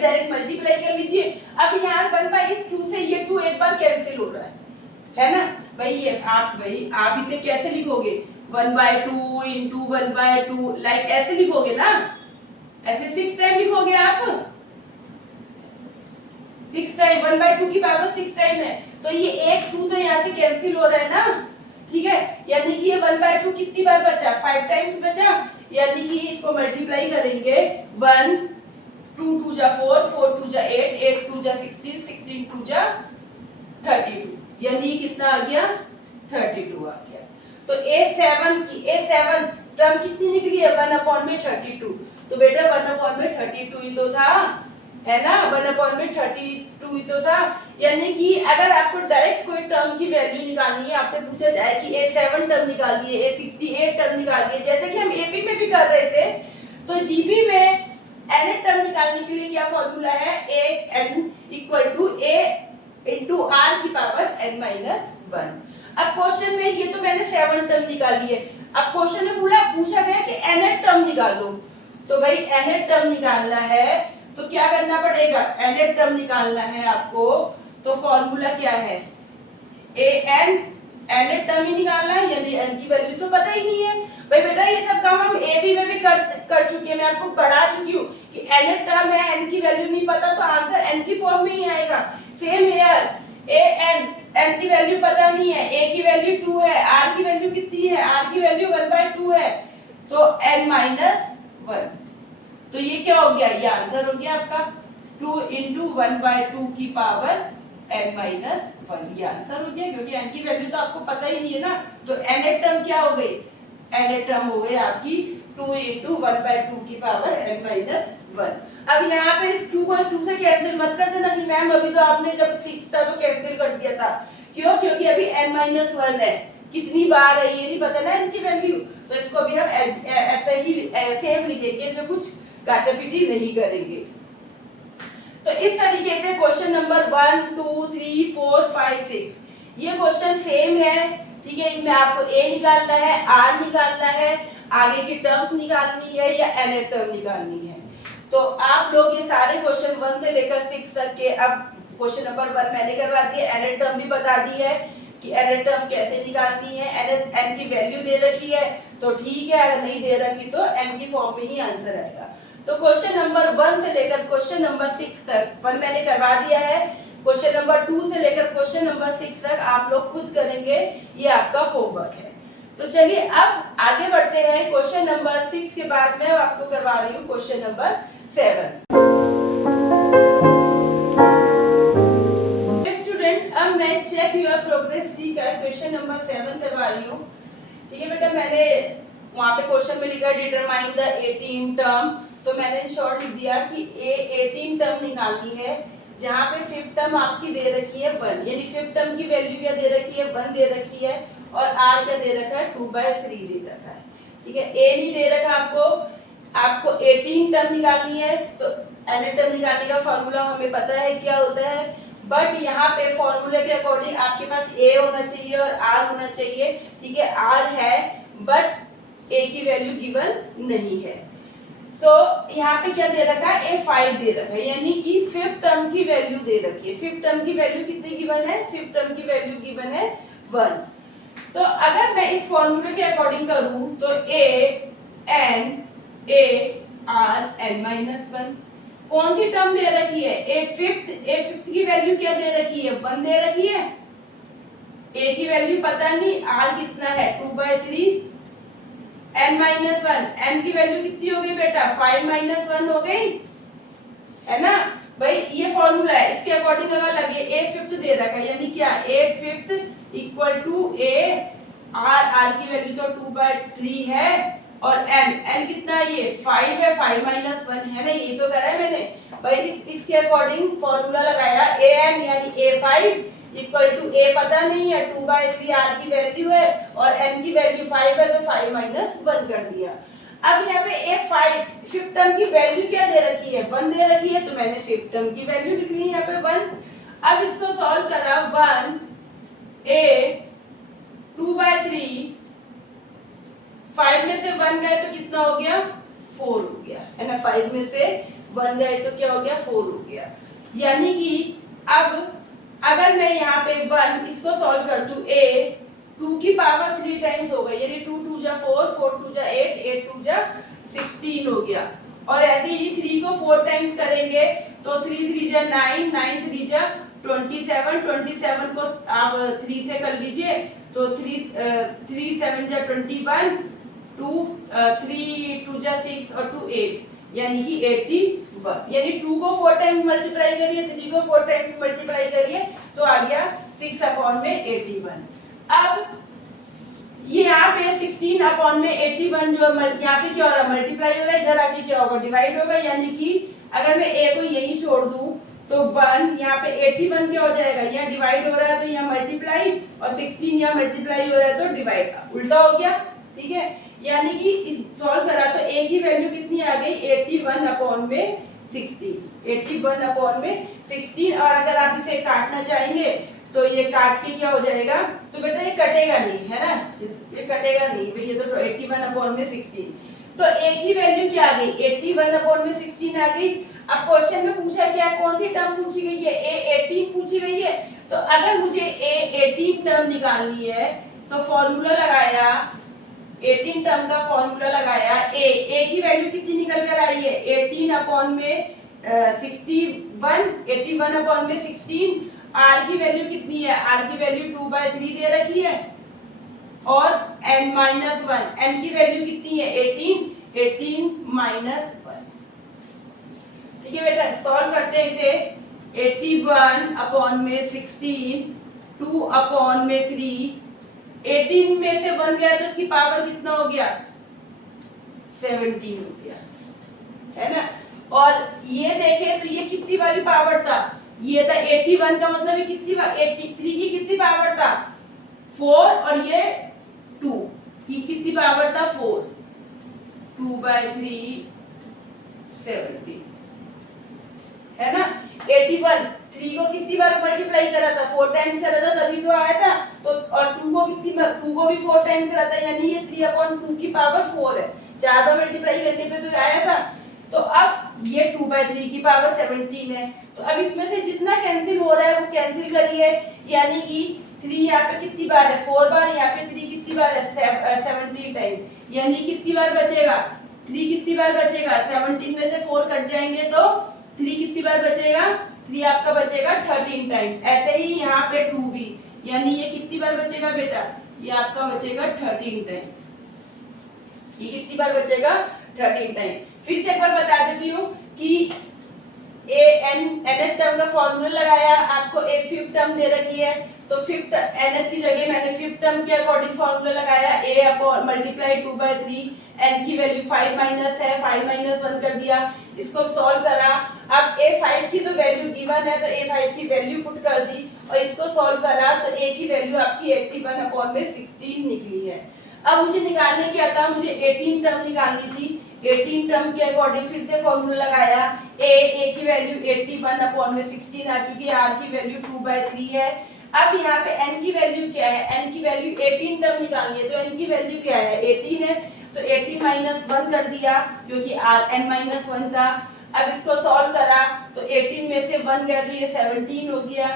डायरेक्ट मल्टीप्लाई कर लीजिए। अब यहाँ 1/2 से ये 2 एक बार कैंसिल हो रहा है ना भाई। आप इसे कैसे लिखोगे, 1/2 इंटू 1/2, लाइक ऐसे लिखोगे ना, ऐसे 6 टाइम लिखोगे आप, 6 टाइम 1/2 की पावर 6 टाइम है, तो ये एक 2 तो यहाँ से कैंसिल हो रहा है ना, ठीक है। यानी कि ये 1/2 कितनी बार बचा, 5 टाइम्स बचा, यानी कि इसको मल्टीप्लाई करेंगे 1 2 2 जा 4 4 2 जा 8 8 2 जा 16 16 2 जा 32, यानी कितना आ गया 32 आ गया। तो A7 टर्म कितनी निकली है 1/32, तो बेटा 1/32 ही तो था, है ना, 1/32 ही तो था। यानी कि अगर आपको डायरेक्ट कोई टर्म की वैल्यू निकालनी है, आपसे पूछा जाए कि A7 टर्म निकालिए, A68 टर्म निकालिए, जैसे कि हम एपी में भी कर रहे थे, तो जीपी में nth टर्म निकालने के लिए क्या फॉर्मूला है, an = a इंटू आर की पावर n-1। अब क्वेश्चन में ये तो मैंने 7 टर्म निकाली है, अब क्वेश्चन में पूछा गया कि nth टर्म निकालो, तो भाई nth टर्म निकालना है तो क्या करना पड़ेगा, nth टर्म निकालना है आपको, तो फॉर्मूला क्या है, nth टर्म ही निकालना है, यानी n की वैल्यू तो पता ही नहीं है भाई। बेटा ये सब काम हम एबी में भी कर चुके हैं, मैं आपको पढ़ा चुकी हूँ कि nth टर्म है, n की वैल्यू नहीं पता तो आंसर n की फॉर्म में ही आएगा। नहीं है, a की वैल्यू 2 है, r की वैल्यू कितनी है, r की वैल्यू 1/2 है, तो n माइनस 1। तो ये क्या हो गया, ये आंसर हो गया आपका 2 इंटू 1/2 की पावर n माइनस 1, ये आंसर हो गया, क्योंकि n की वैल्यू तो आपको पता ही नहीं है ना। तो nth टर्म क्या हो गई, nth टर्म हो गई आपकी 2 इंटू 1/2 की पावर n माइनस 1। अब यहाँ पे इस 2 को 2 से कैंसिल मत कर देना कि मैम अभी तो आपने जब 6 था तो कैंसिल कर दिया था। क्यों, क्योंकि अभी n माइनस 1 है, कितनी बार है ये नहीं पता ना इनकी वैल्यू, तो इसको अभी हम ऐसे ही सेम लिखेंगे, इसमें कुछ काटापीटी नहीं करेंगे। तो इस तरीके से क्वेश्चन नंबर 1 2 3 4 5 6 ये क्वेश्चन सेम है, ठीक है। इसमें आपको a निकालना है, r निकालना है, आगे की टर्म्स निकालनी है या nth टर्म निकालनी है। तो आप लोग ये सारे क्वेश्चन 1 से लेकर 6 तक के, अब क्वेश्चन नंबर 1 मैंने करवा दिया, nth टर्म भी बता दी है कि nth टर्म कैसे निकालनी है, n की वैल्यू दे रखी है तो ठीक है, अगर नहीं दे रखी तो n की फॉर्म में ही आंसर आएगा। तो क्वेश्चन नंबर 1 से लेकर क्वेश्चन नंबर 6 तक 1 मैंने करवा दिया है, क्वेश्चन नंबर 2 से लेकर क्वेश्चन नंबर 6 तक आप लोग खुद करेंगे, ये आपका होमवर्क है। तो चलिए अब आगे बढ़ते हैं, क्वेश्चन नंबर 6 के बाद मैं आपको करवा रही हूँ क्वेश्चन नंबर 7। स्टूडेंट, अब मैं चेक योर प्रोग्रेस डी का क्वेश्चन नंबर 7 करवा रही हूँ, ठीक है बेटा। मैंने वहाँ पे क्वेश्चन में लिखा डिटरमाइन द 18 टर्म, तो मैंने इन शॉर्ट लिख दिया कि 18 टर्म निकालनी है, जहाँ पे 5th टर्म आपकी दे रखी है 1, यानी 5th टर्म की वैल्यू क्या दे रखी है, 1 दे रखी है, और r क्या दे रखा है, 2/3 दे रखा है, ठीक है। a नहीं दे रखा आपको 18 टर्म निकालनी है, तो nth टर्म निकालने का फॉर्मूला हमें पता है क्या होता है, बट यहाँ पे फॉर्मूले के अकॉर्डिंग आपके पास a होना चाहिए और r होना चाहिए, ठीक है। r है बट a की वैल्यू गिवन नहीं है, तो यहाँ पे क्या दे रखा है, a5 दे रखा है, यानी कि 5th टर्म की वैल्यू दे रखी है। 5th टर्म की वैल्यू कितनी गिवन है, 5th टर्म की वैल्यू गिवन है 1। तो अगर मैं इस फॉर्मूले के अकॉर्डिंग करूं तो a n a r n minus 1, कौन सी टर्म दे रखी है, a फिफ्थ की वैल्यू क्या दे रखी है, 1 दे रखी है, a की वैल्यू पता नहीं, r कितना है 2/3, n माइनस 1, n की वैल्यू कितनी हो गई बेटा, 5 माइनस 1 हो गई, है ना भाई। ये फॉर्मूला है, इसके अकॉर्डिंग अगर लगे a फिफ्थ दे रखा है, यानी क्या a fifth equal to a r की वैल्यू तो 2/3 है, और n कितना है, ये 5 है, 5 माइनस 1 है ना, ये तो करा है मैंने भाई। इसके अकॉर्डिंग फॉर्मूला लगाया an यानी a5 इक्वल टू a पता नहीं है, 2/3 r की वैल्यू है और n की वैल्यू 5 है, तो 5 माइनस 1 कर दिया। अब यहाँ पे a5 फिफ्थ टर्म की वैल्यू क्या दे रखी है, 1 दे रखी है, तो मैंने फिफ्थ टर्म की वैल्यू लिख ली यहाँ पे 1। अब इसको सॉल्व करा, 1 a 2/3, 5 में से 1 गए तो कितना हो गया, 4 हो गया, है ना। 5 में से 1 गए तो क्या हो गया, 4 हो गया। यानी कि अब अगर मैं यहाँ पे 1 इसको सॉल्व कर दूं, a 2 की पावर 3 टाइम्स हो गई, यानी 2 2 जा 4, 4 2 जा 8, 8 2 जा 16 हो गया। और ऐसे ही 3 को 4 टाइम्स करेंगे तो 3 3 जा 9, 9 3 जा 27, 27 को आप 3 से कर लीजिए तो 3 7 जा 21, 2 3 2 जा 6 और 2 8, यानी कि 81, यानी 2 को 4 टाइम्स मल्टीप्लाई करिए, 3 को 4 टाइम्स मल्टीप्लाई करिए तो आ गया 6/81। अब ये यहाँ पे 16/81 जो यहाँ पे क्या हो रहा है, मल्टीप्लाई हो रहा है, इधर आके क्या होगा, डिवाइड होगा, यानी कि अगर मैं a को यही छोड़ दूं तो 1 यहाँ पे 81 क्या हो जाएगा, यहाँ डिवाइड हो रहा है तो यहाँ मल्टीप्लाई, और 16 यहाँ मल्टीप्लाई हो रहा है तो डिवाइड, उल्टा हो गया, ठीक है। यानी कि सॉल्व करा तो a की वैल्यू कितनी आ गई, 81/16, 81/16। और अगर आप इसे काटना चाहेंगे तो ये काट के क्या हो जाएगा, तो बेटा ये कटेगा नहीं, है ना, ये कटेगा नहीं भाई, ये तो 81/16। तो a की वैल्यू क्या आ गई, 81/16 आ गई। अब क्वेश्चन में पूछा क्या, कौन सी टर्म पूछी गई है, a18 पूछी गई है। तो अगर मुझे a18 टर्म निकालनी है तो फॉर्मूला लगाया, 18 टर्म का फॉर्मूला लगाया, a की वैल्यू कितनी निकल कर आई है, 18/61, 81/16, आर की वैल्यू कितनी है, आर की वैल्यू 2/3 दे रखी है और n-1, n की वैल्यू कितनी है 18 -1। ठीक है बेटा, सॉल्व करते हैं इसे। 81 अपॉन में 16, 2 अपॉन में 3, 18 में से 1 गया तो इसकी पावर कितना हो गया 17 हो गया, है ना। और ये देखें तो ये कितनी वाली पावर था, ये था 81 का मतलब ये कितनी 83 की कितनी पावर था 4 और ये 2 की कितनी पावर था 4, 2/3 17, है ना। 81 3 को कितनी बार मल्टीप्लाई करा था 4 टाइम्स करा था तभी तो आया था, तो और 2 को कितनी 2 को भी 4 टाइम्स करा था, यानी ये 3/2 की पावर 4 है, 4 बार मल्टीप्लाई करने पे तो आया था। तो अब ये 2/3 की पावर 17 है, तो अब इसमें से जितना कैंसिल हो रहा है वो कैंसिल करिए, यानी कि 3 यहाँ पे कितनी बार है 4 बार, यहाँ पे 3 कितनी बार है 17 टाइम, यानी कितनी बार बचेगा 3 कितनी बार बचेगा 17 में से 4 कट जाएंगे तो 3 कितनी बार बचेगा 3 आपका बचेगा 13 टाइम। ऐसे ही यहाँ पे 2 भी, यानी ये कितनी बार बचेगा बेटा, ये आपका बचेगा 13 टाइम, ये कितनी बार बचेगा 13 टाइम। फिर से एक बार बता देती हूँ कि nth टर्म का फॉर्मूला लगाया, आपको एक फिफ्थ टर्म दे रखी है तो फिफ्थ nth की जगह मैंने फिफ्थ टर्म के अकॉर्डिंग फॉर्मूला लगाया, a अपॉन मल्टीप्लाई 2/3, n की वैल्यू 5 माइनस है 5 -1 कर दिया, इसको सॉल्व करा। अब a5 की तो वैल्यू गिवन है तो a5 की वैल्यू पुट कर दी और इसको सॉल्व करा तो a की वैल्यू आपकी 81 अपॉन में 16 निकली है। अब मुझे निकालने क्या था, मुझे 18 टर्म निकालनी थी, 18 टर्म के अकॉर्डिंग फिर से फॉर्मूला लगाया, a की वैल्यू 81 अपॉन में 16 आ चुकी है, r की वैल्यू 2/3 है। अब यहाँ पे n की वैल्यू क्या है, n की वैल्यू 18 टर्म निकालनी है तो n की वैल्यू क्या है 18 है, तो 18 -1 कर दिया क्योंकि n-1 था। अब इसको सॉल्व करा तो 18 में से 1 गया तो ये 17 हो गया।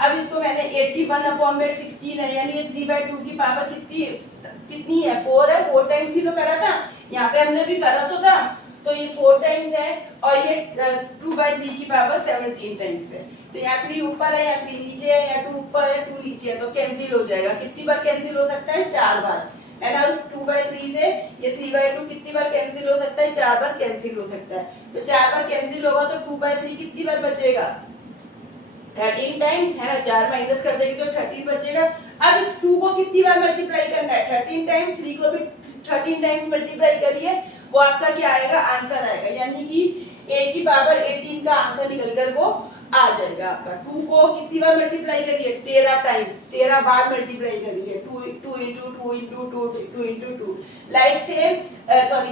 अब इसको मैंने 81 अपॉन में 16 है, यानी ये 3/2 की पावर कितनी है 4 है, 4 टाइम्स ही तो करा था, यहाँ पे हमने भी करा तो था, तो ये 4 टाइम्स है और ये 2/3 की पावर 17 टाइम्स है। तो यहाँ 3 ऊपर है, यहाँ 3 नीचे है, यहाँ 2 ऊपर है 2 नीचे है, तो कैंसिल हो जाएगा। कितनी बार कैंसिल हो सकता है 4 बार, है ना। उस 2/3 से ये 3/2 कितनी बार कैंसिल हो सकता है 4 बार कैंसिल हो सकता है, तो 4 बार कैंसिल होगा तो 2/3 कितनी बार बचेगा 13 टाइम्स, है ना। 4 माइनस कर देंगे तो 13 बचेगा। अब इस 2 को कितनी बार मल्टीप्लाई करना है 13 टाइम्स, 3 को भी 13 टाइम्स मल्टीप्लाई करिए, वो आपका क्या आएगा आंसर आएगा, यानी कि a की पावर 18 का आंसर निकलकर वो आ जाएगा आपका। 2 को कितनी बार मल्टीप्लाई करिए 13 टाइम, 13 बार मल्टीप्लाई करिए, 2 into 2 into 2 2 into 2 like same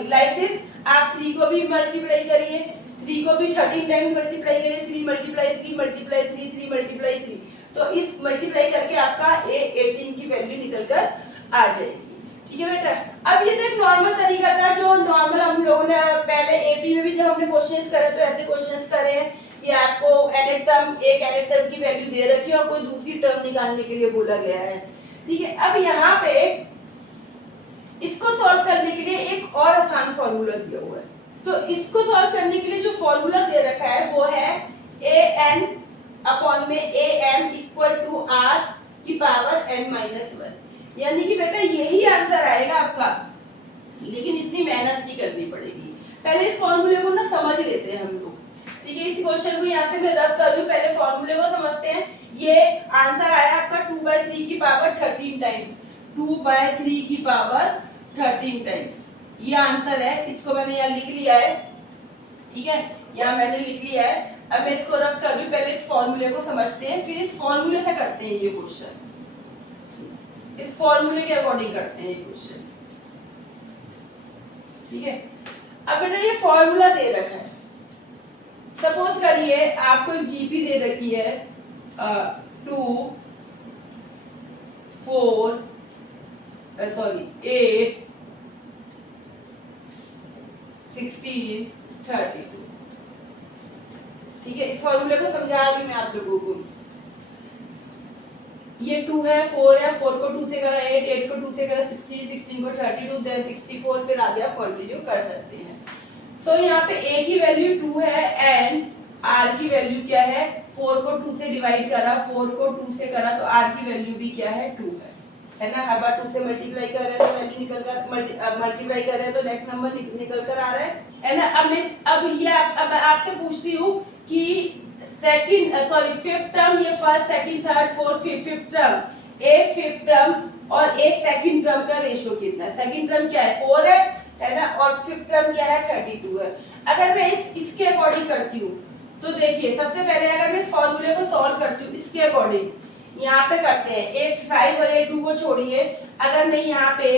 like this. आप 3 को भी मल्टीप्लाई करिए, 3 को भी 13 टाइम्स मल्टीप्लाई करिए, 3 मल्टीप्लाई 3 मल्टीप्लाई 3 3 मल्टीप्लाई 3, तो इस मल्टीप्लाई करके आपका a18 की वैल्यू निकलकर आ जाएगी। ठीक है बेटा, अब ये तो एक नॉर्मल तरीका था जो नॉर्मल हम लोगों ने पहले एपी में भी जब हमने क्वेश्चंस करे तो ऐसे क्वेश्चंस करे हैं कि आपको एक nth टर्म की वैल्यू दे रखी है और कोई दूसरी टर्म निकालने के लिए बोला गया है। ठीक है, अब यहाँ पे इसको सॉल्व करने के लिए एक और आसान फॉर्मूला दिया हुआ है, तो इसको सॉल्व करने के लिए जो फॉर्मूला दे रखा है वो है an अपॉन में am इक्वल टू r की पावर n-1, यानी कि बेटा यही आंसर आएगा आपका, लेकिन इतनी मेहनत नहीं करनी पड़ेगी। पहले इस फॉर्मूले को ना समझ लेते हैं हम लोग। ठीक है, इस क्वेश्चन को यहाँ से मैं रब कर रही हूँ, पहले फॉर्मूले को समझते हैं। ये आंसर आया आपका 2/3 की पावर 13 टाइम्स, 2/3 की पावर 13 टाइम्स ये आंसर है। इसको मैंने यहाँ लिख लिया है, ठीक है, यहाँ मैंने लिख लिया है। अब मैं इसको रब कर रही हूँ, पहले इस फॉर्मूले को समझते हैं, फिर इस फॉर्मूले से करते हैं ये क्वेश्चन, इस फॉर्मूले के अकॉर्डिंग करते हैं ये क्वेश्चन। ठीक है, अब बेटा ये फॉर्मूला दे रखा है, सपोज करिए आपको एक जीपी दे रखी है 2 4 8 16 32। ठीक है, इस फॉर्मूले को समझा रही मैं आप लोगों को। ये 2 है, 4 है, 4 को 2 से करा 8, 8 को 2 से करा 16, 16 को 32, देन 64, फिर आगे आप कंटिन्यू कर सकते हैं। सो यहाँ पे a की वैल्यू 2 है एंड आर की वैल्यू क्या है, 4 को 2 से डिवाइड करा, 4 को 2 से करा तो आर की वैल्यू भी क्या है 2 है ना। हर बार 2 से मल्टीप्लाई कर रहे हैं तो वैल्यू निकल कर मल्टीप्लाई कर रहे हैं तो नेक्स्ट नंबर निकल कर आ रहा है ना। अब ये अब आपसे पूछती हूँ कि फिफ्थ टर्म, ये first second third fourth fifth term, a fifth term और ए सेकंड टर्म का रेशियो कितना है। सेकंड टर्म क्या है 4 है ना, और फिफ्थ टर्म क्या है 32 है। अगर मैं इसके अकॉर्डिंग करती हूँ तो देखिए सबसे पहले अगर मैं इस फॉर्मूले को सॉल्व करती हूँ इसके अकॉर्डिंग यहाँ पे करते हैं, A5 और A2 को छोड़िए, अगर मैं यहाँ पे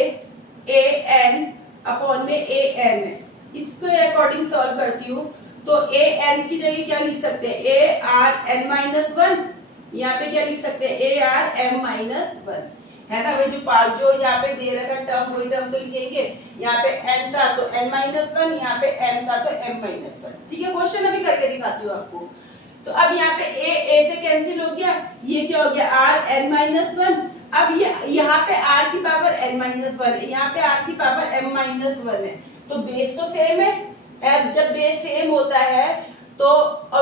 an अपॉन में an है इसके अकॉर्डिंग सॉल्व करती हूँ तो an की जगह क्या लिख सकते हैं arn-1, यहाँ पे क्या लिख सकते हैं arm-1 है ना। वही जो यहाँ पे दे रखा टर्म वही टर्म तो लिखेंगे, यहाँ पे n था तो n-1, यहाँ पे m था तो m-1। ठीक है, क्वेश्चन अभी करके दिखाती हूँ आपको। तो अब यहाँ पे a से कैंसिल हो गया, ये क्या हो गया rn-1। अब ये यहाँ पे r की पावर n-1 है, यहाँ पे r की पावर m-1 है, तो बेस तो सेम है। जब बेस सेम होता है तो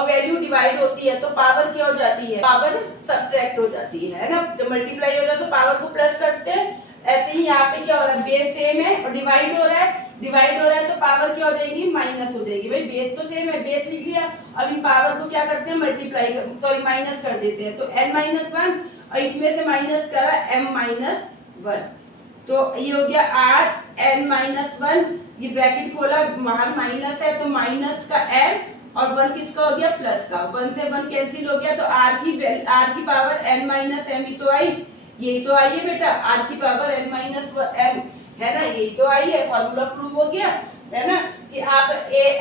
वैल्यू डिवाइड होती है तो पावर क्या हो जाती है, पावर सब्ट्रैक्ट हो जाती है ना। जब मल्टीप्लाई होता है तो पावर को प्लस करते हैं, ऐसे ही यहाँ पे क्या हो रहा है, बेस सेम है और डिवाइड हो रहा है तो पावर क्या हो जाएगी, माइनस हो जाएगी। भाई बेस तो सेम है, बेस लिख लिया, अब इन पावर को क्या करते हैं, माइनस कर देते हैं, तो n-1 और इसमें से माइनस करा m-1, तो ये हो गया rn-1, ये ब्रैकेट खोला, बाहर माइनस है तो माइनस का m और 1 किसका हो गया, प्लस का, 1 से 1 कैंसिल हो गया तो r की पावर n-m ही तो आई, यही तो आई है बेटा, r की पावर n-m है ना, यही तो आई है। फॉर्मूला प्रूव हो गया है ना कि आप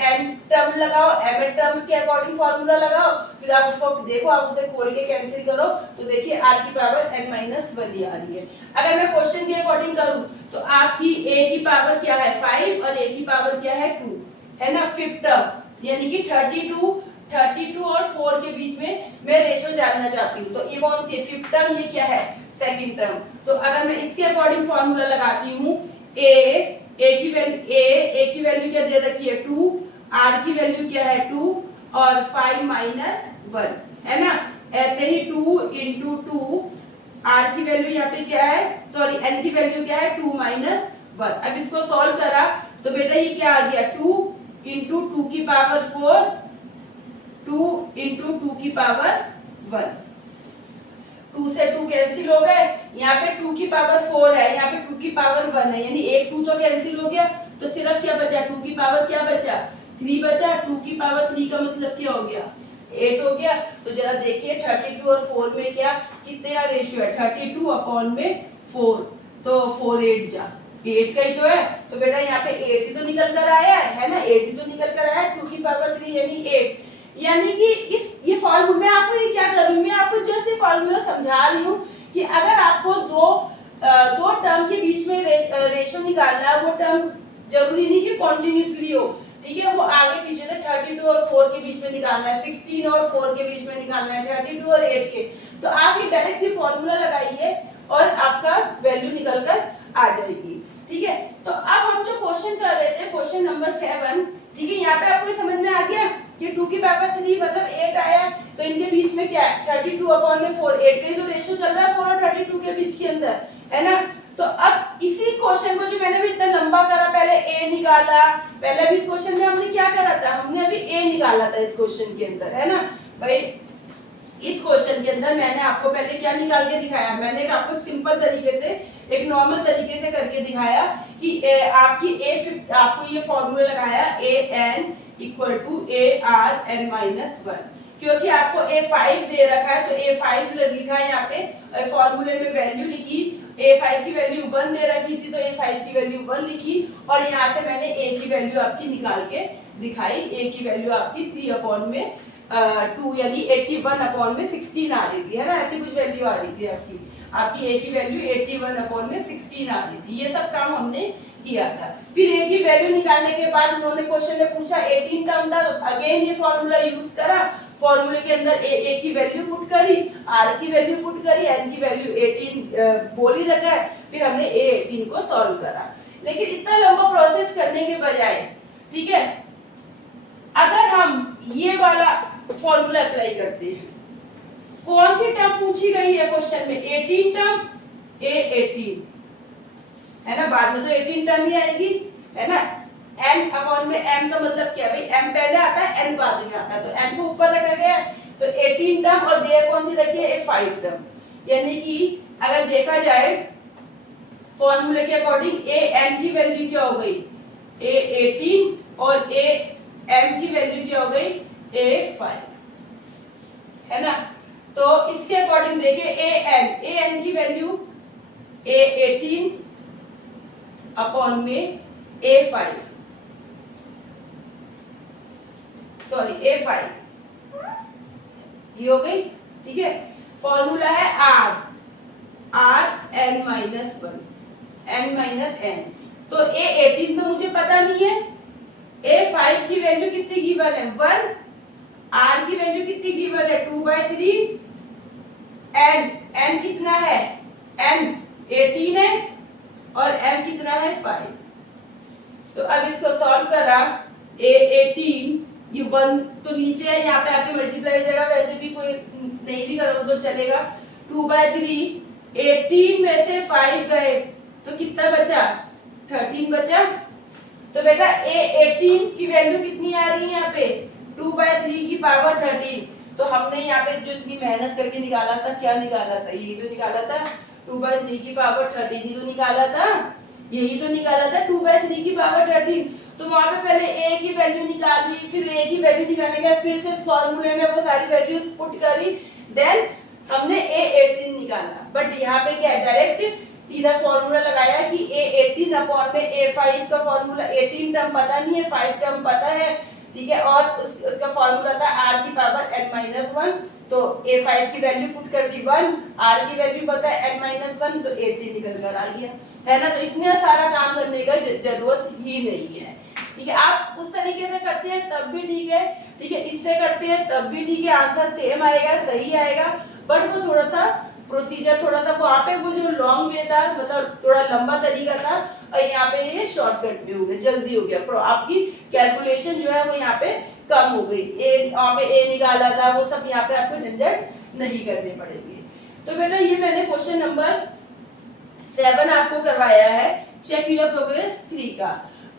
an टर्म लगाओ, m टर्म के अकॉर्डिंग फॉर्मूला लगाओ, फिर आप उसको देखो, आप उसे खोल के कैंसिल करो तो देखिए r की पावर n-1 ही आ रही है। अगर मैं क्वेश्चन के अकॉर्डिंग करूं तो आपकी a की पावर क्या है 5 और a की पावर क्या है 2 है ना। फिफ्थ टर्म यानी कि 32 और 4 के बीच में मैं रेशियो जानना चाहती हूँ, तो ये कौन सी है, फिफ्थ टर्म, ये क्या है सेकंड टर्म। तो अगर मैं इसके अकॉर्डिंग फॉर्मूला लगाती हूँ, a की वैल्यू क्या दे रखी है 2, r की वैल्यू क्या है 2 और 5-1 है ना। ऐसे ही 2 into 2, r की वैल्यू यहाँ पे क्या है, n की वैल्यू क्या है 2-1। अब इसको सॉल्व करा तो बेटा ये क्या आ गया 2 into 2 की पावर 4, 2 into 2 की पावर 1, 2 से 2 कैंसिल हो गए, यहाँ पे 2 की पावर 4 है, यहाँ पे 2 की पावर 1 है, यानी एक 2 तो कैंसिल हो गया, तो सिर्फ क्या बचा 2 की पावर क्या बचा 3 बचा। 2 की पावर 3 का मतलब क्या हो गया 8 हो गया। तो जरा देखिए 32 और 4 में क्या कितने का रेशियो है, 32 अपॉन में 4, तो 4 8 जा 8 का ही तो है, तो बेटा यहाँ पे 8 ही तो निकल कर आया है ना, 8 ही तो निकल कर आया है, 2 की पावर 3 यानी 8। यानी कि ये फॉर्मूला मैं आपको ये क्या कर रही हूँ, मैं आपको जस्ट ये फॉर्मूला समझा रही हूँ कि अगर आपको दो टर्म के बीच में रेशियो निकालना है, वो टर्म जरूरी नहीं कि कॉन्टिन्यूसली हो, ठीक है, वो आगे पीछे से 32 और 4 के बीच में निकालना है, 16 और 4 के बीच में निकालना है, 32 और 8 के, तो आप ये डायरेक्टली फॉर्मूला लगाइए और आपका वैल्यू निकल कर आ जाएगी। ठीक है, तो अब हम जो क्वेश्चन कर रहे थे क्वेश्चन नंबर 7, ठीक है, यहाँ पे आपको समझ में आ गया कि 2 की पावर 3 मतलब 8 आया, तो इनके बीच में क्या है 32 अपॉन में 4, 8 का ही तो रेशियो चल रहा है 4 और 32 के बीच के अंदर, है ना। तो अब इसी क्वेश्चन को जो मैंने भी इतना लंबा करा, पहले a निकाला, पहले भी इस क्वेश्चन में हमने क्या करा था, हमने अभी a निकाला था इस क्वेश्चन के अंदर, है ना भाई। इस क्वेश्चन के अंदर मैंने आपको पहले क्या निकाल के दिखाया, मैंने आपको सिंपल तरीके से एक नॉर्मल तरीके से करके दिखाया कि आपकी आपको ये फॉर्मूला लगाया an इक्वल टू arn-1, क्योंकि आपको a5 दे रखा है तो a5 लिखा है यहाँ पे, फॉर्मूले में वैल्यू लिखी, a5 की वैल्यू 1 दे रखी थी तो a5 की वैल्यू 1 लिखी, और यहाँ से मैंने a की वैल्यू आपकी निकाल के दिखाई, a की वैल्यू आपकी 3 अपॉन में 2 यानी 81 अपॉन में 16 आ रही थी, है ना, ऐसी कुछ वैल्यू आ रही थी आपकी a की वैल्यू 81 अपॉन में 16 आ रही थी। ये सब काम हमने किया था। फिर a की वैल्यू निकालने के बाद उन्होंने क्वेश्चन में पूछा 18 टर्म था, तो अगेन ये फॉर्मूला यूज करा, फॉर्मूले के अंदर a की वैल्यू पुट करी, r की वैल्यू पुट करी, n की वैल्यू 18 बोल ही रखा है, फिर हमने a18 को सॉल्व करा। लेकिन इतना लंबा प्रोसेस करने के बजाय, ठीक है, अगर हम ये वाला फॉर्मूला अप्लाई करते हैं। कौन सी टर्म पूछी गई है क्वेश्चन में? 18 टर्म, A18 है ना, बाद में तो 18 टर्म ही आएगी है ना। n अपॉन में m का मतलब क्या भाई, m पहले आता है n बाद में आता है, तो n को ऊपर रखा गया है, तो 18 टर्म और देर कौन सी रखी है? A5 term. यानी कि अगर देखा जाए फॉर्मूले के अकॉर्डिंग an की वैल्यू क्या हो गई? A18 और am की वैल्यू क्या हो गई? A5 है ना। तो इसके अकॉर्डिंग देखिए an की वैल्यू A18 अपॉन में A5 सॉरी A5 ये हो गई, ठीक है। फॉर्मूला है r n minus one, n minus n। तो A18 तो मुझे पता नहीं है, A5 की वैल्यू कितनी गिवन है? 1, r की वैल्यू कितनी गिवन है? 2/3, n कितना है? n 18 है और m कितना है? 5। तो अब इसको सॉल्व करा, A18 ये 1 तो नीचे है, यहाँ पे आके मल्टीप्लाई हो जाएगा, वैसे भी कोई नहीं भी करो तो चलेगा। 2/3, 18 में से 5 गए तो कितना बचा? 13 बचा। तो बेटा A18 की वैल्यू कितनी आ रही है यहाँ पे? 2/3 की पावर 13। तो हमने यहाँ पे जो इतनी मेहनत करके निकाला था, क्या निकाला था? यही तो निकाला था, 2/3 की पावर 13 ही तो निकाला था, यही तो निकाला था 2/3 की पावर 13। तो वहां पे पहले a की वैल्यू निकाली, फिर a की वैल्यू निकालने के बाद फिर से फॉर्मूले में वो सारी वैल्यूज पुट करी, देन हमने A18 निकाला। बट यहाँ पे क्या डायरेक्ट सीधा फॉर्मूला लगाया कि A18 अपॉन में A5 का फॉर्मूला, 18 टर्म पता नहीं है, 5 टर्म पता है, ठीक है। और उसका फॉर्मूला था r की पावर n-1, तो A5 की वैल्यू पुट कर दी 1, r की वैल्यू पता है n-1, तो 18 निकल कर आ गया है ना। तो इतना सारा काम करने का जरूरत ही नहीं है, ठीक है। आप उस तरीके से करते हैं तब भी ठीक है, ठीक है, इससे करते हैं तब भी ठीक है, आंसर सेम आएगा, सही आएगा। बट वो थोड़ा सा प्रोसीजर, थोड़ा सा वहाँ पे वो जो लॉन्ग वे था, मतलब थोड़ा लंबा तरीका था, और यहाँ पे ये शॉर्टकट में हो गया, जल्दी हो गया, आपकी कैलकुलेशन जो है वो यहाँ पे कम हो गई। वहाँ पे ए निकाला था, वो सब यहाँ पे आपको झंझट नहीं करने पड़ेंगे। तो बेटा ये मैंने क्वेश्चन नंबर 7 आपको करवाया है चेक योर प्रोग्रेस 3 का।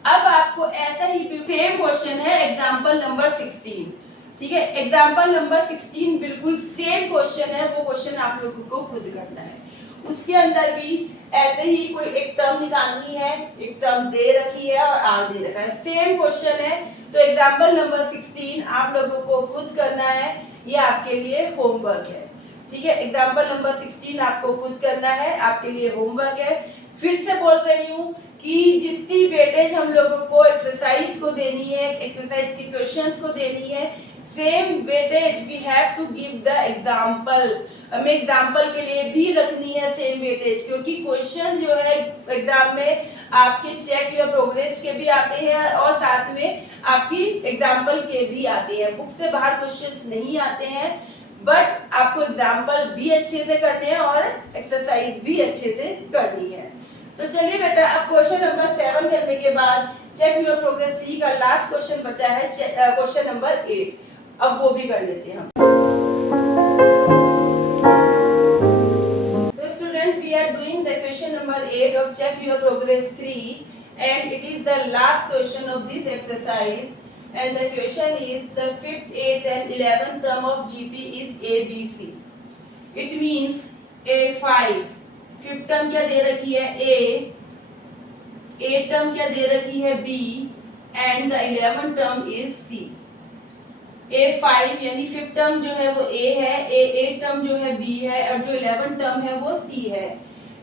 अब आपको ऐसा ही सेम क्वेश्चन है एग्जाम्पल नंबर 16, ठीक है। एग्जाम्पल नंबर 16 बिल्कुल सेम क्वेश्चन है, वो क्वेश्चन आप लोगों को खुद करना है। उसके अंदर भी ऐसे ही कोई एक टर्म निकालनी है, एक टर्म दे रखी है और आर दे रखा है, सेम क्वेश्चन है। तो एग्जाम्पल नंबर 16 आप लोगों को खुद करना है, ये आपके लिए होमवर्क है, ठीक है। एग्जाम्पल नंबर 16 आपको खुद करना है, आपके लिए होमवर्क है। फिर से बोल रही हूँ कि जितनी वेटेज हम लोगों को एक्सरसाइज को देनी है, एक्सरसाइज के क्वेश्चंस को देनी है, same weightage we have to give the example, हमें एग्जाम्पल के लिए भी रखनी है सेम वेटेज, क्योंकि क्वेश्चन जो है एग्जाम में आपके चेक योर प्रोग्रेस के भी आते हैं और साथ में आपकी एग्जाम्पल के भी आते हैं। बुक से बाहर क्वेश्चंस नहीं आते हैं, बट आपको एग्जाम्पल भी अच्छे से करने हैं और एक्सरसाइज भी अच्छे से करनी है। तो चलिए बेटा, अब क्वेश्चन नंबर 7 करने के बाद चेक योर प्रोग्रेस 3 का लास्ट क्वेश्चन बचा है क्वेश्चन नंबर 8, अब वो भी कर लेते हैं हम। तो student, we are doing the question number 8 of check your progress 3 and it is the last question of this exercise, and the question is the 5th, 8th and 11th term of GP is ABC. It means A5, 5th term क्या दे रखी है? A, 8th term क्या दे रखी है? B, and the 11th term is C. A5 यानी 5th term जो है वो A है, A8 term जो है B है, और जो 11th term है वो C है।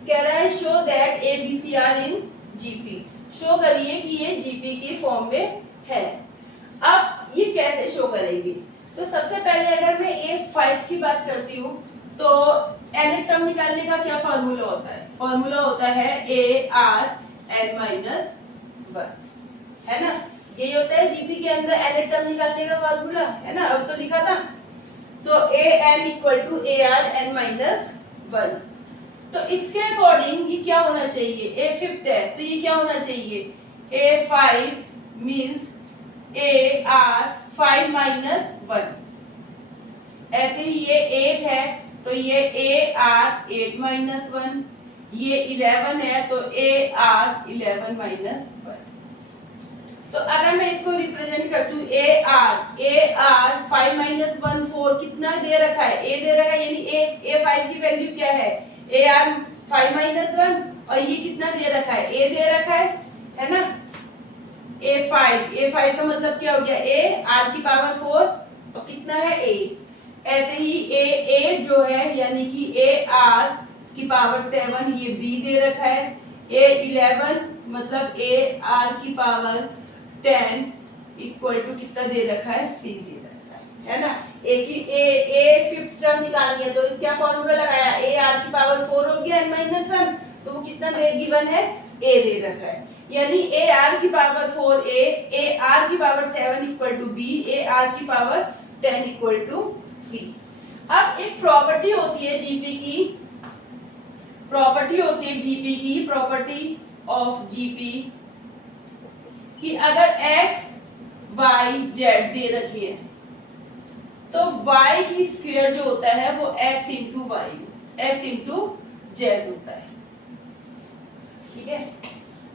कह रहा है show that ABC are in GP, show करिए कि ये जीपी के फॉर्म में है। अब ये कैसे शो करेंगे? तो सबसे पहले अगर मैं A5 की बात करती हूँ तो nth टर्म निकालने का क्या फॉर्मूला होता है? फॉर्मूला होता है ARn-1, है ना। यही होता है जीपी के अंदर nth टर्म निकालने का फॉर्मूला, है ना, अब तो लिखा था। तो an = ARn-1। तो इसके अकॉर्डिंग ये क्या होना चाहिए? A5 है तो ये क्या होना चाहिए? A5 मीन्स AR 5 - 1, ऐसे ही ये 8 है तो ये ए आर 8 माइनस 1, ये 11 है तो ए आर 11 माइनस 1। तो अगर मैं इसको रिप्रेजेंट करती हूँ ए आर 5 माइनस 1 4 कितना दे रखा है, ए दे रखा है, यानी ए 5 की वैल्यू क्या है, ए आर 5 माइनस 1 और ये कितना दे रखा है, ए दे रखा है ना, ए5 का मतलब क्या हो गया, ए आर की पावर 4 और कितना है ए। ऐसे ही ए जो है यानी कि ए आर की पावर 7 ये बी दे रखा है, ए11 मतलब ए आर की पावर 10 इक्वल टू कितना दे रखा है, सी दे रखा है ना। ए की ए फिफ्थ टर्म निकालनी है तो क्या फॉर्मूला लगाया, ए आर की पावर 4 हो गया n-1 तो वो कितना दे गिवन है, ए दे रखा है, यानी ए आर की पावर 4 ए आर की power 7 equal to b, a r की पावर 10 इक्वल टू सी। अब एक प्रॉपर्टी होती है जीपी की, प्रॉपर्टी ऑफ जीपी कि अगर x y z दे रखी है तो y की स्क्वायर जो होता है वो x इंटू z होता है, ठीक है।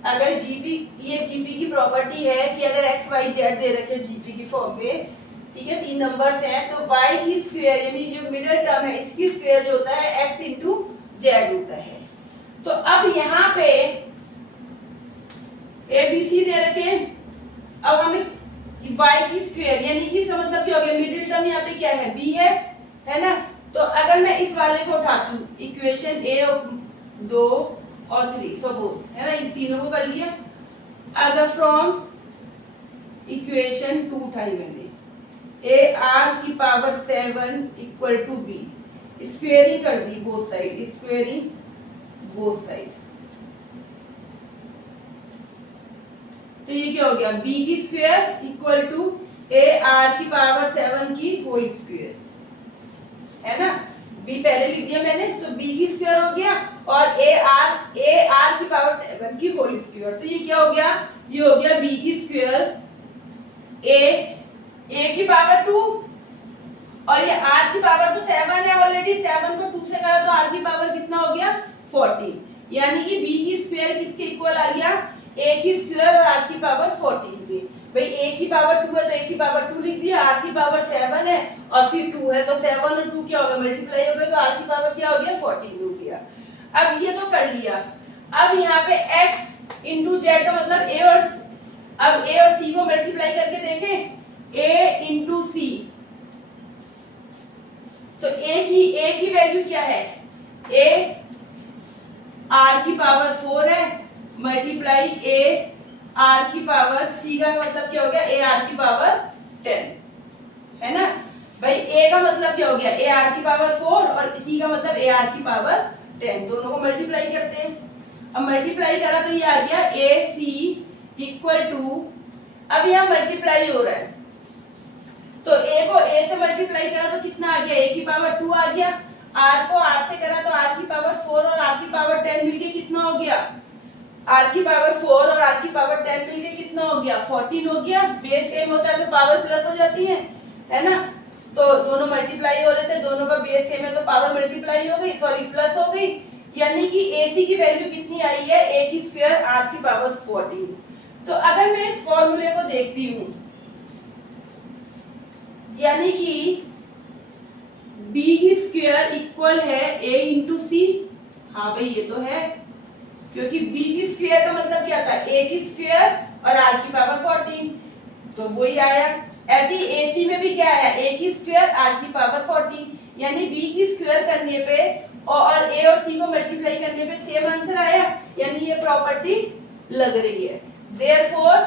अगर जीपी, ये जीपी की प्रॉपर्टी है कि अगर x y z दे रखे जीपी की फॉर्म में, ठीक है, 3 नंबर्स हैं तो y की स्क्वायर यानी जो मिडिल टर्म है इसकी स्क्वायर जो होता है x इंटू जेड होता है। तो अब यहाँ पे ABC दे रखे हैं, अब हमें y की स्क्वायर यानी कि इसका मतलब क्या हो गया, मिडिल टर्म यहाँ पे क्या है, b है ना। तो अगर मैं इस वाले को उठाती हूँ इक्वेशन ए 2 और 3 सपोज है ना, इन तीनों को कर लिया। अगर फ्रॉम इक्वेशन 2 उठाई मैंने, ए आर की power 7 equal to b, squaring कर दी both side, squaring both side, तो ये क्या हो गया, b की square equal to a r की पावर 7 की होल स्क्वायर, है ना। b पहले लिख दिया मैंने तो b की स्क्वायर हो गया और ए आर की पावर 7 की होल स्क्वायर, तो ये क्या हो गया, ये हो गया b की स्क्वायर ए की पावर 2 और ये r की पावर तो 7 है ऑलरेडी, 7 को 2 से करा तो r की पावर कितना हो गया 14, यानी कि b की स्क्वायर किसके इक्वल आ गया, a की स्क्वायर और r की पावर 14 के। भाई a की पावर 2 है तो a की पावर 2 लिख दिया, r की पावर 7 है और फिर 2 है तो 7 और 2 क्या हो गया, मल्टीप्लाई हो गया तो r की पावर क्या हो गया 14 हो गया। अब ये तो कर लिया, अब यहाँ पे x इंटू जेड का मतलब a और, अब a और c को मल्टीप्लाई करके देखें, a इंटू सी, तो a की वैल्यू क्या है, a r की पावर 4 है मल्टीप्लाई a r की पावर, c का मतलब क्या हो गया, a r की पावर 10, है ना। भाई a का मतलब क्या हो गया, a r की पावर 4 और c का मतलब a r की पावर 10, दोनों को मल्टीप्लाई करते हैं। अब मल्टीप्लाई करा तो ये आ गया a c इक्वल टू, अब यहाँ मल्टीप्लाई हो रहा है तो a को a से मल्टीप्लाई करा तो कितना आ गया, a की पावर 2 आ गया, r को r से करा तो r की पावर 4 और r की पावर 10 मिलके कितना हो गया, r की पावर 4 और r की पावर 10 मिलके कितना हो गया 14 हो गया। बेस सेम होता है तो पावर प्लस हो जाती है ना, तो दोनों मल्टीप्लाई हो रहे थे, दोनों का बेस सेम है तो पावर मल्टीप्लाई हो गई, सॉरी प्लस हो गई, यानी कि ac की वैल्यू कितनी आई है, a की स्क्वायर r की पावर 14। तो अगर मैं इस फॉर्मूले को देखती हूँ यानी कि b की स्क्वायर इक्वल है a इंटू सी, हाँ भाई ये तो है क्योंकि b की स्क्वायर का मतलब क्या था, a की स्क्वायर और r की पावर 14, तो वही आया। ऐसे ही ac में भी क्या आया, a की स्क्वायर r की पावर 14, यानी b की स्क्वायर करने पे और a और c को मल्टीप्लाई करने पे सेम आंसर आया, यानी ये प्रॉपर्टी लग रही है। therefore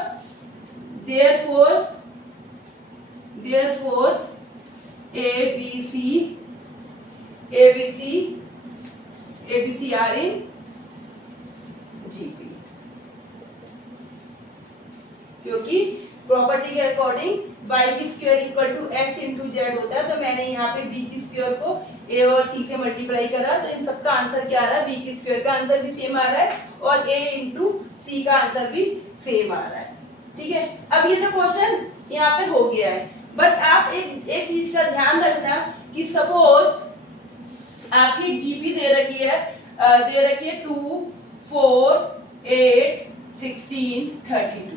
ABC are in GP, क्योंकि प्रॉपर्टी के अकॉर्डिंग y की square equal to x into z होता है, तो मैंने यहाँ पे b की स्क्वायर को a और c से मल्टीप्लाई करा तो इन सबका आंसर क्या आ रहा है, b की स्क्वायर का आंसर भी सेम आ रहा है और a इंटू सी का आंसर भी सेम आ रहा है, ठीक है। अब ये तो क्वेश्चन यहाँ पे हो गया है, बट आप एक चीज का ध्यान रखना कि सपोज आपकी एक जीपी दे रखी है 2, 4, 8, 16, 32।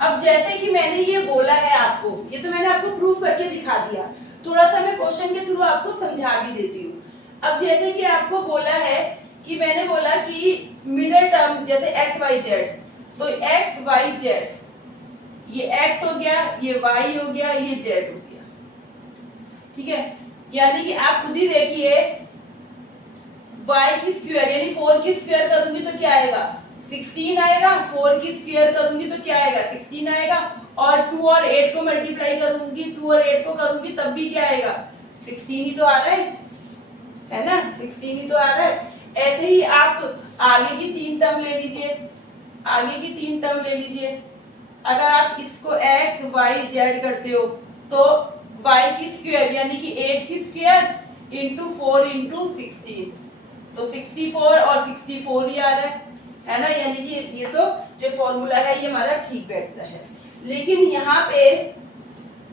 अब जैसे कि मैंने ये बोला है आपको, ये तो मैंने आपको प्रूफ करके दिखा दिया, थोड़ा सा मैं क्वेश्चन के थ्रू आपको समझा भी देती हूँ। अब जैसे कि आपको बोला है कि मैंने बोला कि मिडिल टर्म जैसे एक्स वाई जेड, तो एक्स वाई जेड, ये एक्स हो गया, ये वाई हो गया, ये जेड हो गया, ठीक है। यानी कि आप खुद ही देखिए, y की स्क्वायर यानी 4 की स्क्वायर करूंगी तो क्या आएगा 16 आएगा, 4 की स्क्वायर करूंगी तो क्या आएगा 16 आएगा, और 2 और 8 को मल्टीप्लाई करूंगी, 2 और 8 को करूंगी तब भी क्या आएगा 16 ही तो आ रहा है ना, 16 ही तो आ रहा है। ऐसे ही आप आगे की 3 टर्म ले लीजिए, आगे की 3 टर्म ले लीजिए। अगर आप इसको x y z करते हो तो y की स्क्वायर यानी कि 8 की स्क्वायर इंटू 4 इंटू 16, तो 64 और 64 ही आ रहा है ना। यानी कि ये तो जो फॉर्मूला है ये हमारा ठीक बैठता है। लेकिन यहाँ पे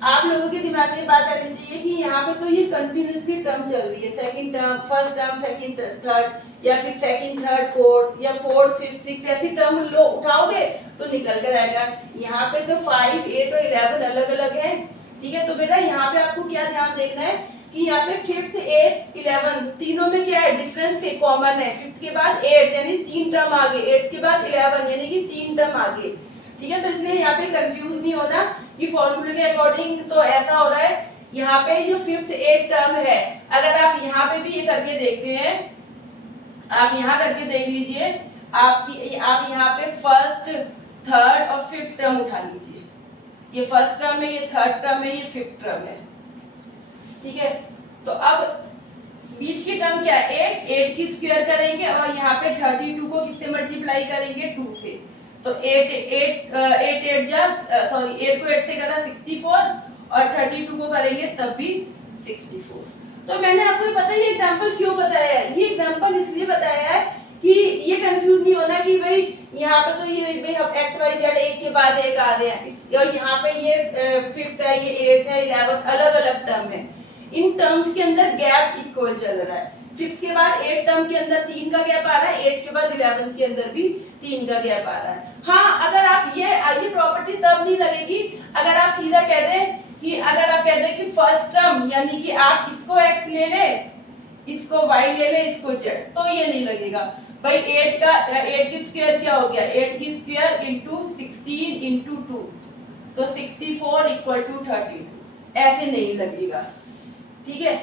आप लोगों के दिमाग में बात आनी चाहिए कि यहाँ पे तो ये कंटिन्यूअसली टर्म चल रही है, second term, first term, second third, या फिर सेकंड थर्ड फोर्थ, या फोर्थ फिफ्थ सिक्स, ऐसी टर्म लो उठाओगे तो निकल कर आएगा। यहाँ पे तो 5, 8 और 11 अलग अलग है, ठीक है। तो बेटा यहाँ पे आपको क्या ध्यान देखना है कि यहाँ पे 5th, 8th, 11 तीनों में क्या है डिफरेंस है, कॉमन है। 5th के बाद 8 यानी 3 टर्म आगे, 8 के बाद 11 यानी कि 3 टर्म आगे, ठीक है। तो इसलिए यहाँ पे कंफ्यूज नहीं होना कि फॉर्मूले के अकॉर्डिंग तो ऐसा हो रहा है। यहाँ पे जो 5th, 8th टर्म है, अगर आप यहाँ पे भी ये करके देखते हैं, आप यहाँ करके देख लीजिए, आप यहाँ पे फर्स्ट, थर्ड और 5th टर्म उठा लीजिए। ये फर्स्ट टर्म है, ये थर्ड टर्म है, ये 5th टर्म है, ठीक है। तो अब बीच की टर्म क्या है 8 की स्क्वायर करेंगे और यहाँ पे 32 को किससे मल्टीप्लाई करेंगे 2 से, तो 8 को 8 से करा 64 और 32 को करेंगे तब भी 64। तो मैंने आपको पता है ये एग्जांपल क्यों बताया है, ये एग्जांपल इसलिए बताया है कि ये कंफ्यूज नहीं होना कि भाई यहाँ पे तो ये भाई हम एक्स वाई जेड एक के बाद एक आ रहे हैं, और यहाँ पे ये 5th है, ये 8th है, 11th अलग अलग टर्म है। इन टर्म्स के अंदर गैप इक्वल चल रहा है। 5th के बाद 8 टर्म के अंदर 3 का गैप आ रहा है, 8 के बाद 11 के अंदर भी 3 का गैप आ रहा है। हाँ, अगर आप ये प्रॉपर्टी तब नहीं लगेगी अगर आप सीधा कह दें कि अगर आप कह दें कि फर्स्ट टर्म यानी कि आप इसको x ले ले, इसको y ले ले, इसको z, तो ये नहीं लगेगा भाई। 8 की स्क्वायर क्या हो गया 8 की स्क्वायर इंटू 16 इंटू 2, तो 64 इक्वल टू 32, ऐसे नहीं लगेगा, ठीक है।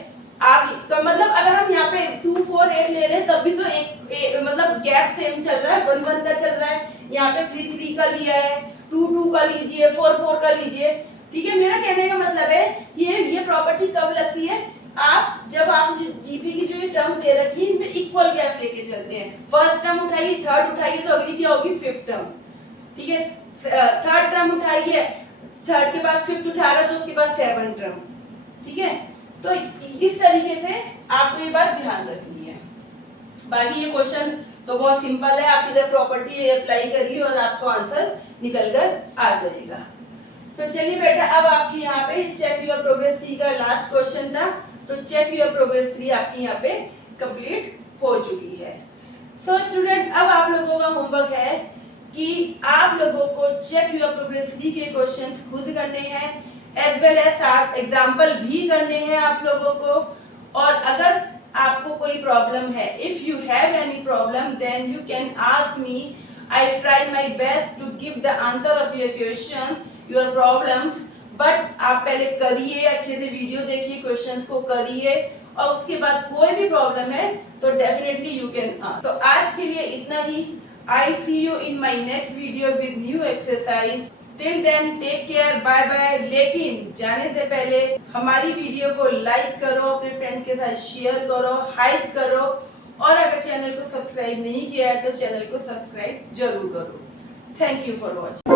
आप का मतलब अगर हम यहाँ पे 2, 4, 8 ले रहे हैं तब भी तो एक मतलब गैप सेम चल रहा है, 1, 1 का चल रहा है। यहाँ पे 3, 3 का लिया है, 2, 2 का लीजिए, 4, 4 का लीजिए, ठीक है। मेरा कहने का मतलब है ये प्रॉपर्टी कब लगती है, जब आप जीपी की जो ये टर्म दे रखी है इनमें इक्वल गैप लेके चलते हैं। फर्स्ट टर्म उठाइए, थर्ड उठाइए तो अगली क्या होगी 5th टर्म, ठीक है। थर्ड टर्म उठाइए, थर्ड के बाद 5th उठा रहे हो तो उसके बाद 7th टर्म, ठीक है। तो इस तरीके से आपको ये बात ध्यान रखनी है। बाकी ये क्वेश्चन तो बहुत सिंपल है, आप इधर प्रॉपर्टी अप्लाई करिए और आपको आंसर निकल कर आ जाएगा। तो चलिए बेटा, अब आपकी यहाँ पे चेक योर प्रोग्रेस 3 का लास्ट क्वेश्चन था, तो चेक योर प्रोग्रेस 3 आपकी यहाँ पे कंप्लीट हो चुकी है। सो स्टूडेंट, अब आप लोगों का होमवर्क है कि आप लोगों को चेक योर प्रोग्रेस 3 के क्वेश्चंस खुद करने हैं, एज वेल एज साथ एग्जाम्पल भी करने हैं आप लोगों को। और अगर आपको कोई प्रॉब्लम है, if you have any problem then you can ask me, I try my best to give the answer of your questions, your problems. But आप पहले करिए, अच्छे से वीडियो देखिए, क्वेश्चंस को करिए, और उसके बाद कोई भी प्रॉब्लम है तो डेफिनेटली यू कैन आस्क। तो आज के लिए इतना ही। I see you in my next video with new exercise. Till then take care, bye bye. लेकिन जाने से पहले हमारी वीडियो को लाइक करो, अपने फ्रेंड के साथ शेयर करो, हाइप करो, और अगर चैनल को सब्सक्राइब नहीं किया है तो चैनल को सब्सक्राइब जरूर करो। Thank you for watching.